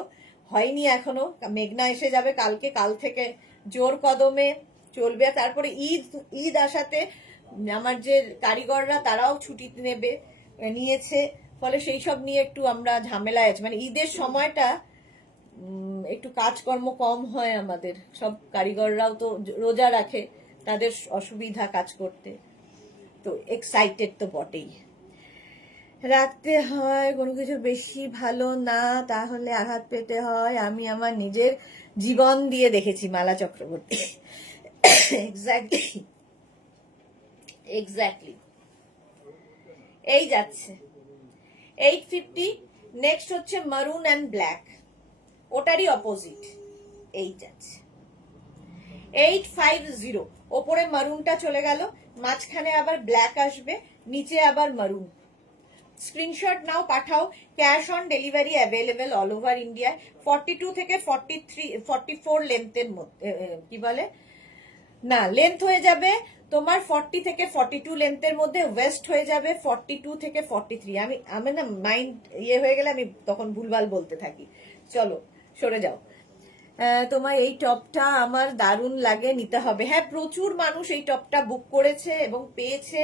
হয়নি এখনো। মেঘনা এসে যাবে কালকে, কাল থেকে জোর কদমে চলবে। তারপরে ঈদ আসাতে আমার যে কারিগররা তারাও ছুটি নেবে, নিয়েছে, ফলে সেই সব নিয়ে একটু আমরা ঝামেলায় আছি। মানে ঈদের সময়টা একটু কাজকর্ম কম হয় আমাদের, সব কারিগররাও তো রোজা রাখে, তাদের অসুবিধা কাজ করতে। তো এক্সাইটেড তো বটেই। রাখতে হয় কোনো কিছু বেশি ভালো না, তাহলে আঘাত পেতে হয়। আমি আমার নিজের জীবন দিয়ে দেখেছি মালা চক্রবর্তী। Exactly exactly. এই যাচ্ছে 850। নেক্সট হচ্ছে মারুন অ্যান্ড ব্ল্যাক, ওটারই অপোজিট। এই যাচ্ছে 850। ওপরে মারুনটা চলে গেল, মাঝখানে আবার ব্ল্যাক আসবে, নিচে আবার মারুন। স্ক্রিনশট নাও, পাঠাও। Cash on delivery available all over ইন্ডিয়ায়। 42 থেকে 44 লেন্থের মধ্যে, কি বলে না, লেন্থ হয়ে যাবে তোমার 40 থেকে 42 লেন্থের মধ্যে, ওয়েস্ট হয়ে যাবে 42 থেকে 43। আমি না মাইন্ড ইয়ে হয়ে গেলে আমি তখন ভুলভাল বলতে থাকি। চলো সরে যাও। তোমার এই টপটা আমার দারুণ লাগে, নিতে হবে। হ্যাঁ, প্রচুর মানুষ এই টপটা বুক করেছে এবং পেয়েছে।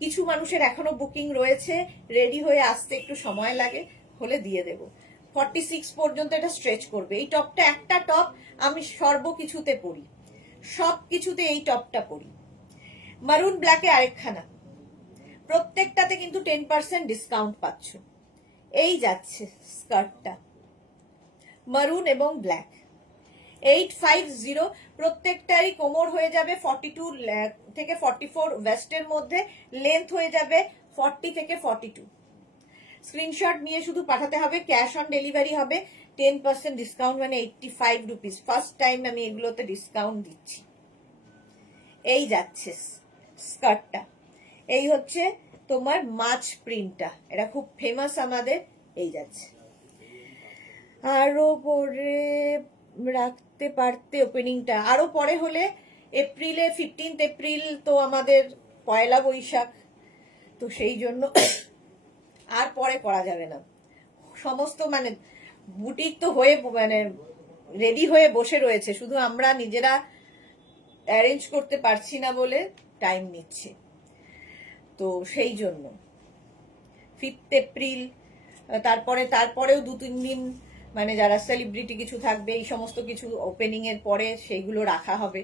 কিছু মানুষের এখনো বুকিং রয়েছে, রেডি হয়ে আসতে একটু সময় লাগে, হলে দিয়ে দেব। 46 পর্যন্ত এটা স্ট্রেচ করবে। এই টপটা একটা টপ আমি সর্বকিছুতে পরি, সব কিছুতে এই টপটা পরি। মারুন ব্ল্যাকে আরেকখানা, প্রত্যেকটাতে কিন্তু 10% ডিসকাউন্ট পাচ্ছ। এই যাচ্ছে স্কার্টটা, মারুন এবং ব্ল্যাক 850। প্রত্যেকটারই কোমর হয়ে যাবে 42 থেকে 44 ওয়েস্টের মধ্যে, লেন্থ হয়ে যাবে 40 থেকে 42। স্ক্রিনশট নিয়ে শুধু পাঠাতে হবে, ক্যাশ অন ডেলিভারি হবে। 10% ডিসকাউন্ট মানে 85 রুপিস। ফার্স্ট টাইম আমি এগুলোতে ডিসকাউন্ট দিচ্ছি। এই যাচ্ছে স্কার্টটা, এই হচ্ছে তোমার মাছ প্রিন্টটা, এটা খুব ফেমাস আমাদের। এই যাচ্ছে, আরো পরে রাখতে পারতে ওপেনিংটা আরো পরে হলে। এপ্রিলে 15 এপ্রিল তো আমাদের পয়লা বৈশাখ, তো সেই জন্য আর পরে করা যাবে না। সমস্ত মানে বুটিক তো হয়ে মানে রেডি হয়ে বসে রয়েছে, শুধু আমরা নিজেরা অ্যারেঞ্জ করতে পারছি না বলে টাইম নিচ্ছে। তো সেই জন্য 5 এপ্রিল, তারপরেও 2-3 দিন মানে যারা সেলিব্রিটি কিছু থাকবে, এই সমস্ত কিছু ওপেনিং এর পরে সেইগুলো রাখা হবে।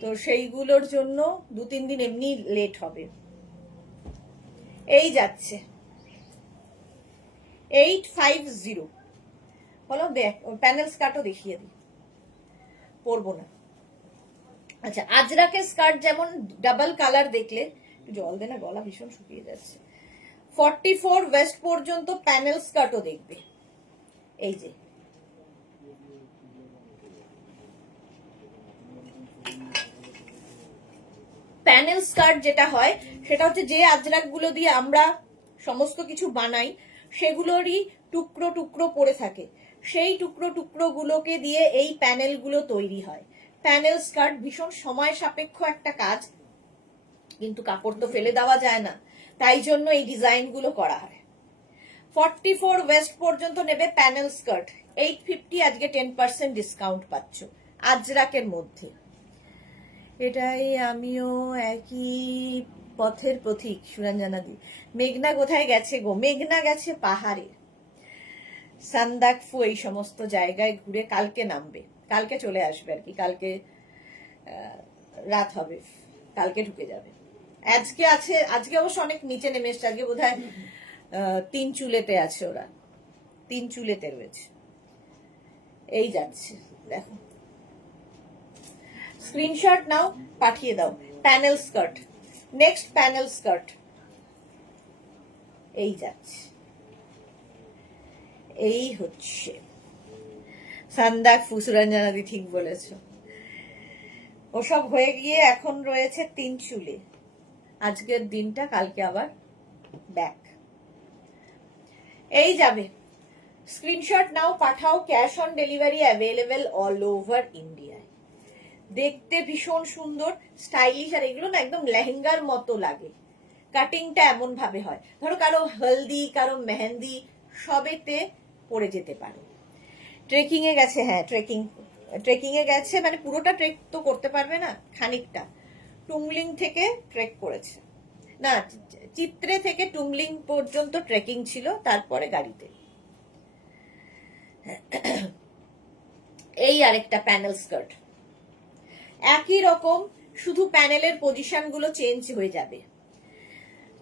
তো সেইগুলোর জন্য 2-3 দিন এমনি লেট হবে। এই যাচ্ছে 850। বলো প্যানেল স্কার্টও দেখিয়ে দিই, পরবো না। আচ্ছা, আজরাকের স্কার্ট যেমন ডাবল কালার দেখলে, জল দে না, গলা ভীষণ শুকিয়ে যাচ্ছে। 44 ওয়েস্ট পর্যন্ত প্যানেল স্কার্টও দেখবে। এই যে প্যানেল স্কার্ট যেটা হয়, সেটা হচ্ছে যে আজরাক গুলো দিয়ে আমরা সমস্ত কিছু বানাই, সেগুলোরই টুকরো টুকরো পড়ে থাকে। সেই টুকরো টুকরো গুলোকে দিয়ে এই প্যানেল গুলো তৈরি হয়। প্যানেল স্কার্ট ভীষণ সময় সাপেক্ষ একটা কাজ, কিন্তু কাপড় তো ফেলে দেওয়া যায় না, তাই জন্য এই ডিজাইন গুলো করা হয়। 44 ওয়েস্ট পর্যন্ত নেবে প্যানেল স্কার্ট, 850। আজকে 10% ডিসকাউন্ট পাচ্ছ আজরাকের মধ্যে। এটাই আমিও একই পথের পথিক। সুরঞ্জনা দি, মেঘনা কোথায় গেছে গো? মেঘনা গেছে পাহাড়ে, সান্দাকফু এই সমস্ত জায়গায় ঘুরে কালকে নামবে, কালকে চলে আসবে আর কি। কালকে রাত হবে, কালকে ঢুকে যাবে। আজকে অবশ্য অনেক নিচে নেমে এসছে। আজকে বোধহয় 3 চুলেতে আছে, ওরা 3 চুলেতে রয়েছে। এই যাচ্ছে, দেখো স্ক্রিনশট নাও, পাঠিয়ে দাও। Panel skirt, next panel skirt. এই যাচ্ছে, এই হচ্ছে সান্দাক ফুসুরঞ্জনাদি, ঠিক বলেছ। ওসব হয়ে গিয়ে এখন রয়েছে 3 চুলে। আজকের দিনটা, কালকে আবার ব্যাক। এই যাবে, স্ক্রিনশট নাও, পাঠাও। Cash on delivery available all over ইন্ডিয়ায়। দেখতে ভীষণ সুন্দর, স্টাইলিশ, আর এগুলো না একদম লেহেঙ্গার মতো লাগে। কাটিংটা এমন ভাবে হয়, ধরো কারো হলদি, কারো মেহেন্দি, সবেতে পরে যেতে পারো। ট্রেকিং এ গেছে, হ্যাঁ ট্রেকিং এ গেছে, মানে পুরোটা ট্রেক তো করতে পারবে না, খানিকটা টুংলিং থেকে ট্রেক করেছে, না চিত্রে থেকে টুংলিং পর্যন্ত ট্রেকিং ছিল, তারপরে গাড়িতে। এই আরেকটা প্যানেল স্কার্ট, একই রকম, শুধু প্যানেলের পজিশন গুলো চেঞ্জ হয়ে যাবে।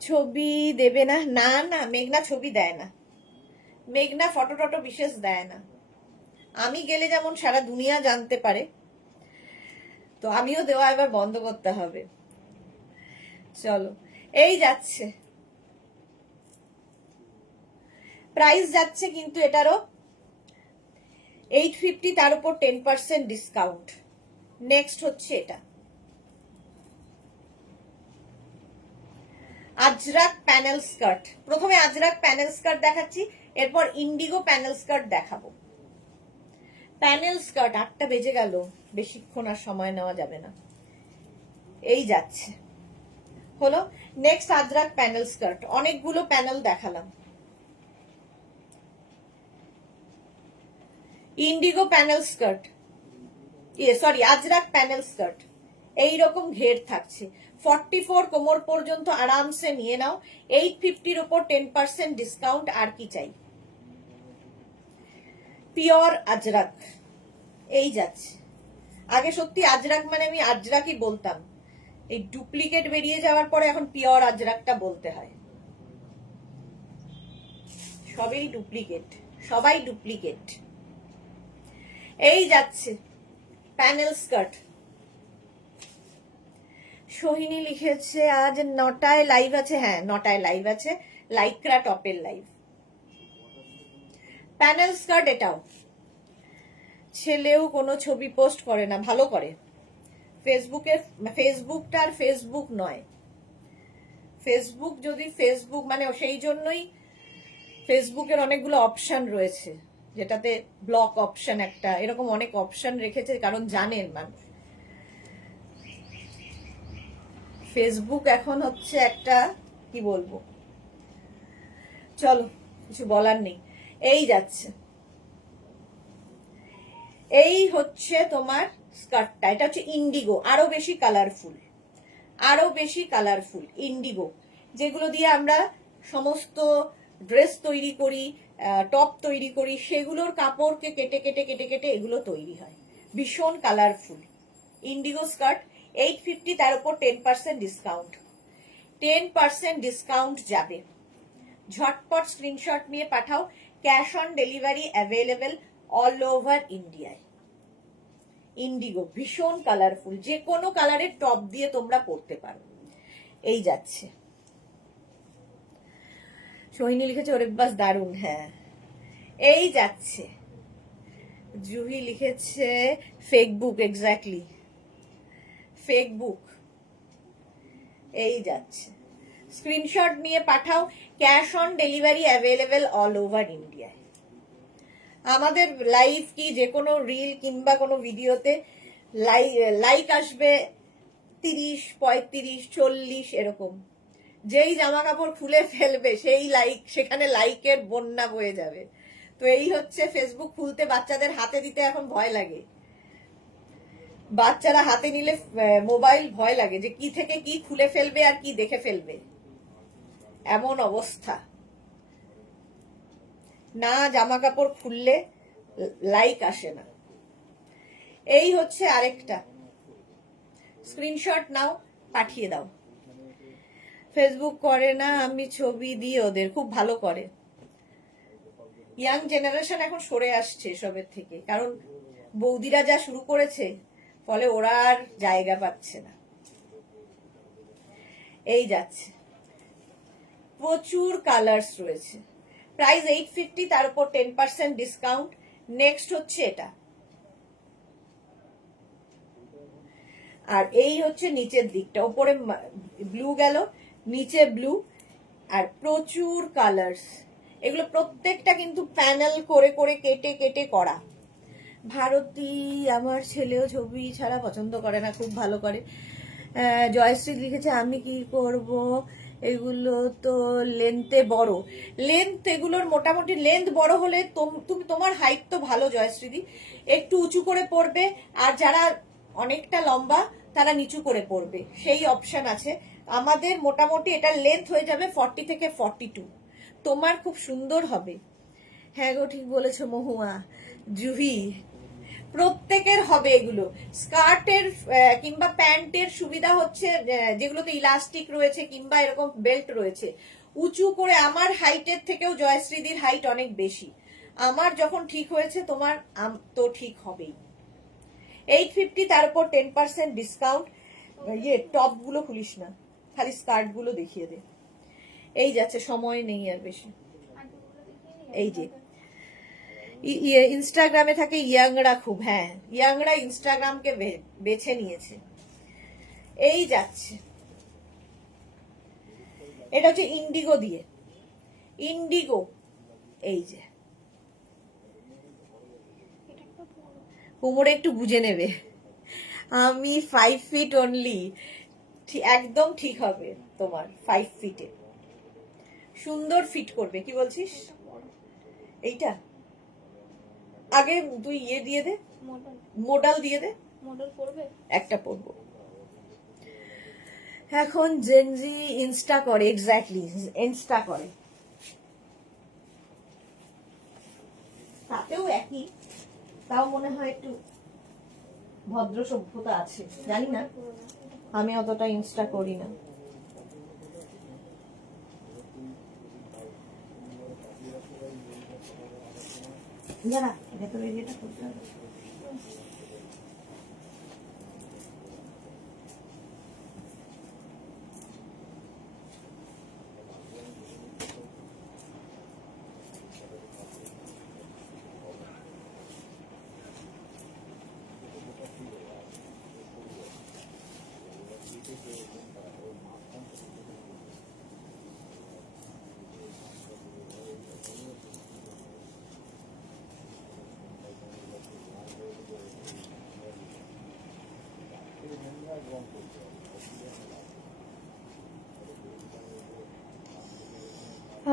ছবি দেবে না? না না, মেঘনা ছবি দেয় না। মেঘনা ফটো টটো বিশেষ দেয় না। আমি গেলে যেমন সারা দুনিয়া জানতে পারে, তো আমিও দেওয়া এবার বন্ধ করতে হবে। চলো, এই যাচ্ছে, প্রাইস যাচ্ছে কিন্তু এটারও 850, তার উপর 10% ডিসকাউন্ট। নেক্সট হচ্ছে এটা আজরাক প্যানেল স্কার্ট। প্রথমে আজরাক প্যানেল স্কার্ট দেখাচ্ছি, এরপর ইন্ডিগো প্যানেল স্কার্ট দেখাবো। প্যানেল স্কার্ট, 8টা বেজে গেল, বেশিক্ষণ আর সময় নেওয়া যাবে না। এই যাচ্ছে, হলো। নেক্সট আজরাক প্যানেল স্কার্ট, অনেকগুলো প্যানেল দেখালাম। Indigo panel skirt, sorry Ajrak panel skirt, এইরকম ঘের থাকছে। 44 কোমর পর্যন্ত আরামসে নিয়ে নাও। 850-র উপর 10% ডিসকাউন্ট, আর কি চাই। পিওর আজরাক, এই যাচ্ছে। আগে সত্যি আজরাক মানে আমি আজরাকই বলতাম, এই ডুপ্লিকেট বেরিয়ে যাওয়ার পরে এখন পিওর আজরাকটা বলতে হয়। সবই ডুপ্লিকেট, সবাই ডুপ্লিকেট। এই যাচ্ছে প্যানেল স্কার্ট। সোহিনী লিখেছে আজ 9টায় লাইভ আছে। হ্যাঁ, 9টায় লাইভ আছে, লাইক্রা টপের লাইভ। প্যানেল স্কার্ট এটাও। ছেলেও কোনো ছবি পোস্ট করে না, ভালো করে। ফেসবুকটা আর ফেসবুক নয়। ফেসবুক যদি ফেসবুক মানে, সেই জন্যই ফেসবুকের অনেকগুলো অপশন রয়েছে, যেটাতে ব্লক অপশন একটা, এরকম অনেক অপশন রেখেছে, কারণ জানেন মানুষ ফেসবুক এখন হচ্ছে একটা, কি বলবো, চলো কিছু বলার নেই। এই যাচ্ছে, এই হচ্ছে তোমার স্কার্টটা। এটা হচ্ছে ইন্ডিগো, আরো বেশি কালারফুল, আরো বেশি কালারফুল ইন্ডিগো, যেগুলো দিয়ে আমরা সমস্ত ড্রেস তৈরি করি, টপ তৈরি করি, সেগুলোর কাপড়কে কেটে কেটে কেটে কেটে এগুলো তৈরি হয়। ভীষণ কালারফুল ইন্ডিগো স্কার্ট, 850, তার উপর 10% ডিসকাউন্ট। 10% ডিসকাউন্ট যাবে। ঝটপট স্ক্রিনশট নিয়ে পাঠাও। Cash on delivery available all over ইন্ডিয়ায়। ইন্ডিগো ভীষণ কালারফুল, যে কোনো কালারের টপ দিয়ে তোমরা পরতে পারো। এই যাচ্ছে। সোহিনী লিখেছে ওরে বাস দারুন। হ্যাঁ, এই যাচ্ছে। জুহি লিখেছে ফেসবুক, এক্স্যাক্টলি ফেসবুক। এই যাচ্ছে, স্ক্রিনশট নিয়ে পাঠাও। Cash on delivery available all over ইন্ডিয়ায়। আমাদের লাইভ কি যে কোনো রিল কিংবা কোনো ভিডিওতে লাইক আসবে 30, 35, 40 এরকম। যেই জামা কাপড় খুলে ফেলবে সেই লাইক, সেখানে লাইকের বন্যা বয়ে যাবে। তো এই হচ্ছে ফেসবুক খুলতে বাচ্চাদের হাতে দিতে এখন ভয় লাগে। বাচ্চারা হাতে নিলে মোবাইল ভয় লাগে যে কি থেকে কি খুলে ফেলবে আর কি দেখে ফেলবে, এমন অবস্থা। না জামা কাপড় খুললে লাইক আসে না। এই হচ্ছে আরেকটা, স্ক্রিনশট নাও, পাঠিয়ে দাও। ফেসবুক করে না, আমি ছবি দিই ওদের, খুব ভালো করে। ইয়াং জেনারেশন এখন সরে আসছে এসবের থেকে, কারণ বৌদিরা যা শুরু করেছে, ফলে ওরা আর জায়গা পাচ্ছে না। এই যাচ্ছে, প্রচুর কালার্স রয়েছে। প্রাইস 850, তার উপর 10% ডিসকাউন্ট। নেক্সট হচ্ছে এটা, আর এই হচ্ছে নিচের দিকটা, উপরে ব্লু গেল, নিচে ব্লু, আর প্রচুর কালার্স। এগুলো প্রত্যেকটা কিন্তু প্যানেল করে করে কেটে কেটে করা। ভারতী, আমার ছেলেও ছবি ছাড়া পছন্দ করে না, খুব ভালো করে। জয়শ্রী লিখেছে আমি কি করব, এগুলো তো লেন্থে বড়। লেন্থ এগুলোর মোটামুটি লেন্থ বড় হলে তুমি, তোমার হাইট তো ভালো জয়শ্রীদি, একটু উঁচু করে পড়বে, আর যারা অনেকটা লম্বা তারা নিচু করে পড়বে, সেই অপশন আছে। আমাদের মোটামুটি এটা লেন্থ হয়ে যাবে 40 থেকে 42। তোমার খুব সুন্দর হবে। হ্যাঁ গো, ঠিক বলেছো মহুয়া। জুহি, প্রত্যেকের হবে এগুলো। স্কার্টের কিংবা প্যান্টের সুবিধা হচ্ছে যেগুলোতে ইলাস্টিক রয়েছে কিংবা এরকম বেল্ট রয়েছে, উঁচু করে, আমার হাইটের থেকেও জয়শ্রীদির হাইট অনেক বেশি, আমার যখন ঠিক হয়েছে তোমার তো ঠিক হবেই। 850, তার উপর 10% ডিসকাউন্ট। টপ গুলো খুলিস না, খালি স্কার্ট গুলো দেখিয়ে দে। এই যাচ্ছে, সময় নেই আর বেশি। এই যে ইনস্টাগ্রামে থাকে ইয়াংরা খুব, হ্যাঁ ইয়াংরা ইনস্টাগ্রামকে বেছে নিয়েছে। এই যাচ্ছে, এটা হচ্ছে ইন্ডিগো দিয়ে, ইন্ডিগো। এই যে কোমরে একটু বুঝে নেবে, আমি 5 ফিট অনলি, একদম ঠিক হবে তোমার 5 ফিটে, সুন্দর ফিট করবে। কি বলছিস? এইটা আগে তুই দিয়ে দে, মডেল দিয়ে দে, মডেল পড়বে, একটা পড়বো। এখন জেনজি ইনস্টা করে, এক্স্যাক্টলি ইনস্টা করে, তাতেও একই, তাও মনে হয় একটু ভদ্র সভ্যতা আছে, জানি না, আমি অতটা ইনস্টা করি না। যারা ভেতরে যেটা করতে হবে,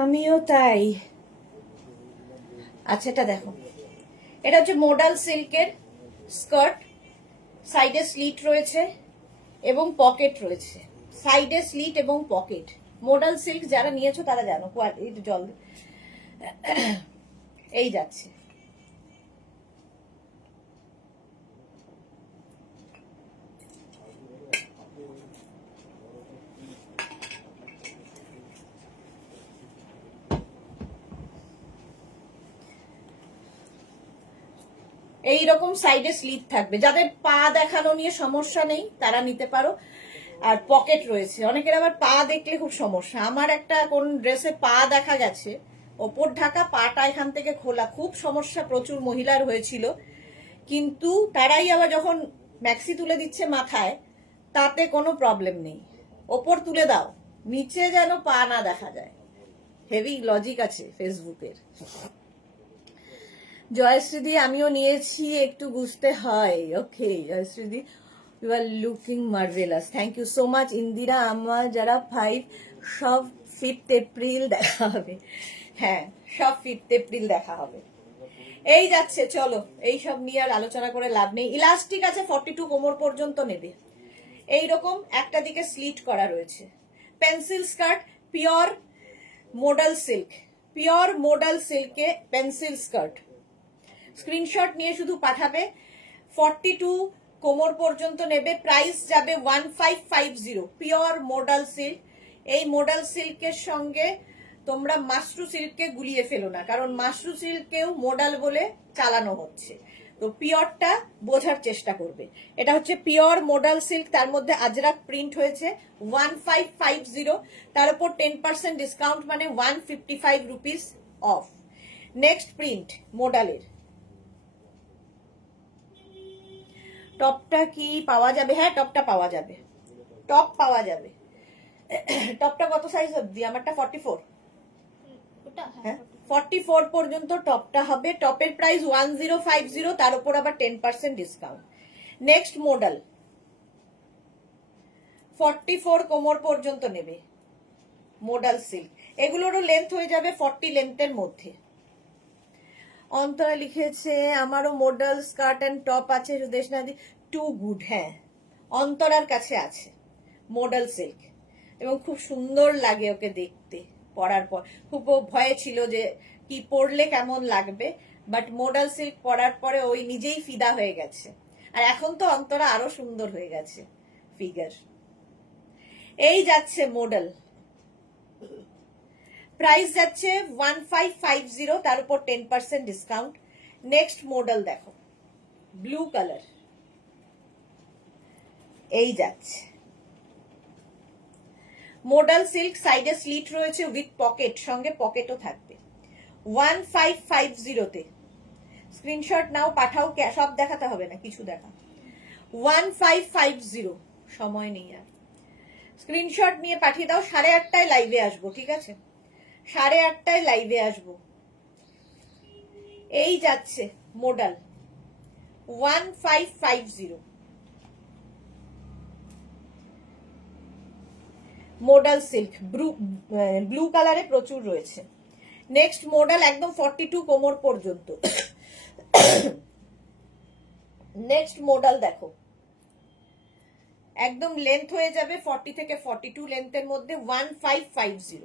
আমিও তাই। আচ্ছা এটা দেখো, এটা হচ্ছে মোডাল সিল্কের স্কার্ট, সাইডে স্লিট রয়েছে এবং পকেট রয়েছে, সাইডে স্লিট এবং পকেট। মোডাল সিল্ক যারা নিয়েছো তারা জানো, কোয়ালিটি জল এই যাচ্ছে। এইরকম সাইডে স্লিট থাকবে, যাদের পা দেখানো নিয়ে সমস্যা নেই তারা নিতে পারো। আর পকেট রয়েছে, অনেকের আবার পা দেখলে খুব সমস্যা, আমার একটা কোন ড্রেসে পা দেখা গেছে, ওপর ঢাকা, পাটা এখান থেকে খোলা, খুব সমস্যা প্রচুর মহিলার হয়েছিল। কিন্তু তারাই আবার যখন ম্যাক্সি তুলে দিচ্ছে মাথায়, তাতে কোনো প্রবলেম নেই, ওপর তুলে দাও, নিচে যেন পা না দেখা যায়। হেভি লজিক আছে ফেসবুকের। জয়শ্রীদি আমিও নিয়েছি, একটু বুঝতে হয়। ওকে জয়শ্রীদি, you are looking marvellous, thank you so much. Indira, আমার যারা 5 সব 5th এপ্রিল দেখা হবে, হ্যাঁ সব 5th এপ্রিল দেখা হবে। এই যাচ্ছে, চলো এই সব নিয়ে আর আলোচনা করে লাভ নেই। ইলাস্টিক আছে 42 কোমর পর্যন্ত নেবে, এইরকম একটা দিকে স্লিট করা রয়েছে। Pencil skirt, pure modal silk, pure modal সিল্কে পেন্সিল স্কার্ট, স্ক্রিনশট নিয়ে শুধু পাঠাবে। 42 কোমর পর্যন্ত নেবে, প্রাইস যাবে 1550, পিওর মোডাল সিল্ক। এই মোডাল সিল্কের সঙ্গে তোমরা মাশরু সিল্ককে গুলিয়ে ফেলো না, কারণ মাশরু সিল্ককেও মোডাল বলে চালানো হচ্ছে, তো পিওরটা বোঝার চেষ্টা করবে। এটা হচ্ছে পিওর মোডাল সিল্ক, তার মধ্যে আজরাক প্রিন্ট হয়েছে, 1550, তার উপর 10% ডিসকাউন্ট, মানে 155 রুপিস অফ। নেক্সট প্রিন্ট মোডালের টপটা কি পাওয়া যাবে? হ্যাঁ টপটা পাওয়া যাবে, টপ পাওয়া যাবে। টপটা কত সাইজ অবধি? আমারটা 44, হ্যাঁ 44 পর্যন্ত টপটা হবে। টপের প্রাইস 1050, তার উপর আবার 10% ডিসকাউন্ট। নেক্সট মডেল 44 কোমর পর্যন্ত নেবে, মোডাল সিল্ক, এগুলোরও লেন্থ হয়ে যাবে 40 লেন্থের মধ্যে। অন্তরা লিখেছে আমারও মডেল স্কার্ট এন্ড টপ আছে সুদেশনাদি, টু গুড। হ্যাঁ অন্তরার কাছে আছে মডেল সিল্ক, এবং খুব সুন্দর লাগে ওকে দেখতে, পরার পর খুব ভয়ে ছিল যে কি পরলে কেমন লাগবে, বাট মোডাল সিল্ক পরার পরে ওই নিজেই ফিদা হয়ে গেছে। আর এখন তো অন্তরা আরো সুন্দর হয়ে গেছে ফিগার। এই যাচ্ছে মডেল, প্রাইস যাচ্ছে 1550, তার উপর 10% ডিসকাউন্ট। নেক্সট মডেল দেখো, ব্লু কালার, এই যাচ্ছে মডেল সিল্ক, সাইডে স্লিট রয়েছে উইথ পকেট, সঙ্গে পকেটও থাকবে। 1550 স্ক্রিনশট নাও, পাঠাও, সব দেখাতে হবে না, কিছু দেখা। 1550, সময় নেই আর, স্ক্রিনশট নিয়ে পাঠিয়ে দাও। 8:30 লাইভে আসবো, ঠিক আছে? 8:30 লাইভে আসবো। এই যাচ্ছে মডেল 1550, মডেল সিল্ক, ব্লু কালারে প্রচুর রয়েছে। নেক্সট মডেল একদম 42 কোমর পর্যন্ত। নেক্সট মডেল দেখো, একদম লেন্থ হয়ে যাবে 40 থেকে 42 লেন্থের মধ্যে। 1550,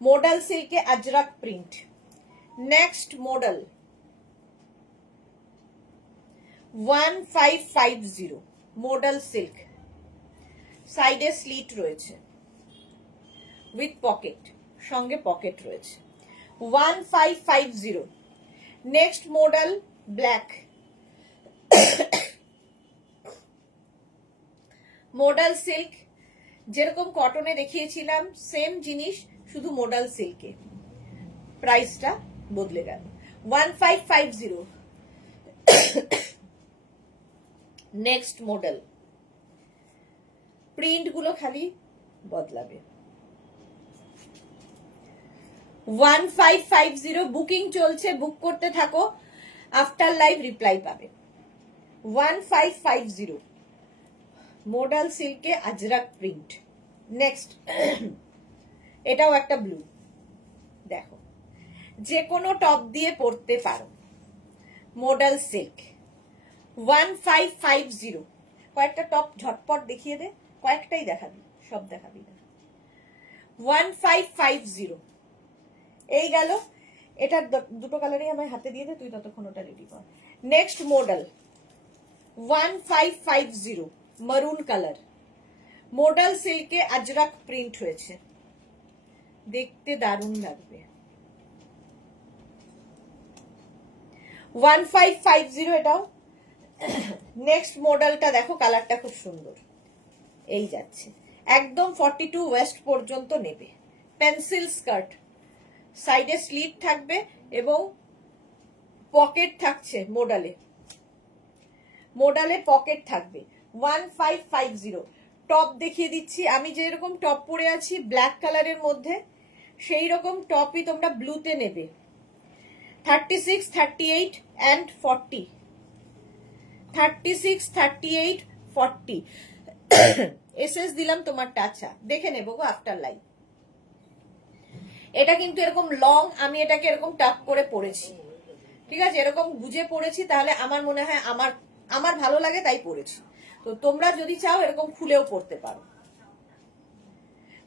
মডেল সিল্কে Ajrakh print. Next modal 1550, modal silk, সাইডে স্লিট রয়েছে উইথ পকেট, সঙ্গে পকেট রয়েছে। 1550। Next modal black, modal silk, যেরকম কটনে দেখিয়েছিলাম সেম জিনিস, শুধু মডেল সিল্কে প্রাইসটা বদলে গেল। 1550। নেক্সট মডেল, প্রিন্ট গুলো খালি বদলাবে। 1550 বুকিং চলছে, বুক করতে থাকো, আফটার লাইভ রিপ্লাই পাবে। 1550, মডেল সিল্কে আজরাক প্রিন্ট। নেক্সট, এটাও একটা ব্লু, দেখো যে কোনো টপ দিয়ে পরতে পারো, মডেল সিল্ক। 1550, কয়েকটা টপ ঝটপট দেখিয়ে দে, কয়েকটাই দেখাবি, সব দেখাবি না। 1550, এই গেল। এটা দুটো কালারই আমার হাতে দিয়ে দে, তুই ততক্ষণ ওটা রেডি কর। Next modal 1550, maroon colour, modal সিল্কে আজরাক প্রিন্ট হয়েছে, দেখতে দারুণ লাগবে। 1550 এটাও। নেক্সট মডেলটা দেখো, কালারটা খুব সুন্দর, এই যাচ্ছে একদম 42 ওয়েস্ট পর্যন্ত নেবে। পেন্সিল স্কার্ট, সাইডে স্লিট থাকবে এবং পকেট থাকছে, মডেলে পকেট থাকবে। 1550। টপ দেখিয়ে দিচ্ছি, আমি যেরকম টপ পরে আছি ব্ল্যাক কালারের মধ্যে, সেই রকম টপই তোমরা ব্লুতে নেবে। 36, 38 and 40, 36, 38, 40। এসএস দিলাম তোমারটা, আচ্ছা দেখে নেবো গো আফটার লাইভ। এটা কিন্তু এরকম লং, আমি এটাকে এরকম টাক করে পরেছি, ঠিক আছে? এরকম বুঝে পরেছি, তাহলে আমার মনে হয় আমার ভালো লাগে তাই পরেছি। তো তোমরা যদি চাও এরকম খুলেও পড়তে পারো।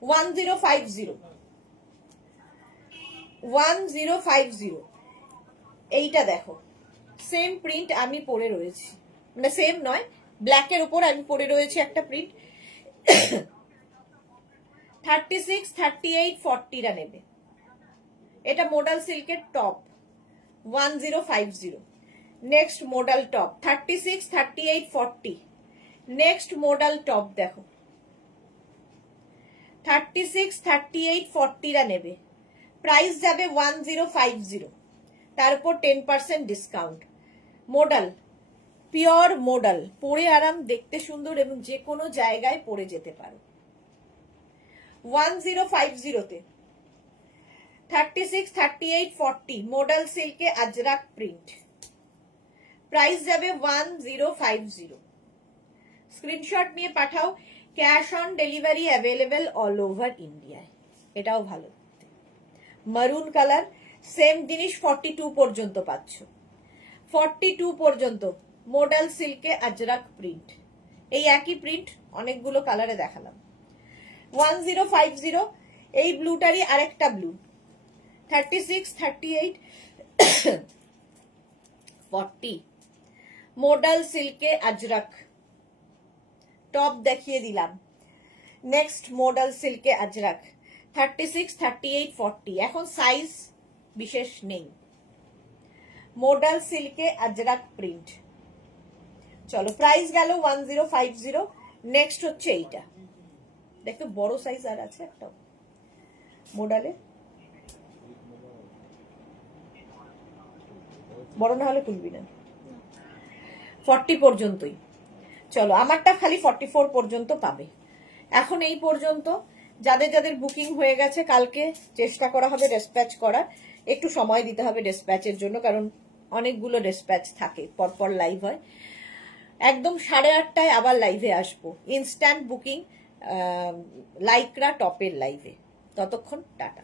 1050, 1050, এইটা দেখো সেম প্রিন্ট আমি পরে রয়েছি, মানে সেম নয়, ব্ল্যাকের উপর আমি পরে রয়েছি একটা প্রিন্ট। 36, 38, 40 নেবে। এটা মডেল সিল্কের top, 1050। Next model top 36, 38, 40। Next model top দেখো 36, 38, 40 নেবে। প্রাইস যাবে 1050, তার উপর 10% ডিসকাউন্ট। মডেল পিওর মডেল, পরে আরাম, দেখতে সুন্দর এবং যে কোনো জায়গায় পরে যেতে পারো। 1050 36, 38, 40 মডেল সিল্কে আজরাক প্রিন্ট, প্রাইস যাবে 1050। স্ক্রিনশট নিয়ে পাঠাও, cash on delivery available all over ইন্ডিয়ায়। এটাও ভালো, মারুন কালার, সেম জিনিস 42 পর্যন্ত পাচ্ছ। 42 পর্যন্ত মডেল সিল্কে আজরাক প্রিন্ট, এই একই প্রিন্ট অনেকগুলো কালারে দেখালাম। 1050। এই ব্লুটারই আরেকটা ব্লু, 36, 38, 40 মোডাল সিল্কে আজরাক টপ দেখিয়ে দিলাম। নেক্সট মোডাল সিল্কে আজরাক 36, 38, 40। এখন সাইজ বিশেষ নেই। মোডাল সিল্কে আজরাক প্রিন্ট। চলো প্রাইস গেল 1050। নেক্সট হচ্ছে এইটা, দেখো বড় সাইজ আর আছে একটা মোডালে, বড় না হলে খুলবি না। 40 পর্যন্তই। চলো আমারটা খালি 44 পর্যন্ত পাবে। এখন এই পর্যন্ত যাদের যাদের বুকিং হয়ে গেছে কালকে চেষ্টা করা হবে ডেসপ্যাচ করার, একটু সময় দিতে হবে ডেসপ্যাচের জন্য, কারণ অনেকগুলো ডেসপ্যাচ থাকে, পরপর লাইভ হয়। একদম 8:30টায় আবার লাইভে আসবো, ইনস্ট্যান্ট বুকিং লাইকরা টপের লাইভে। ততক্ষণ টাটা।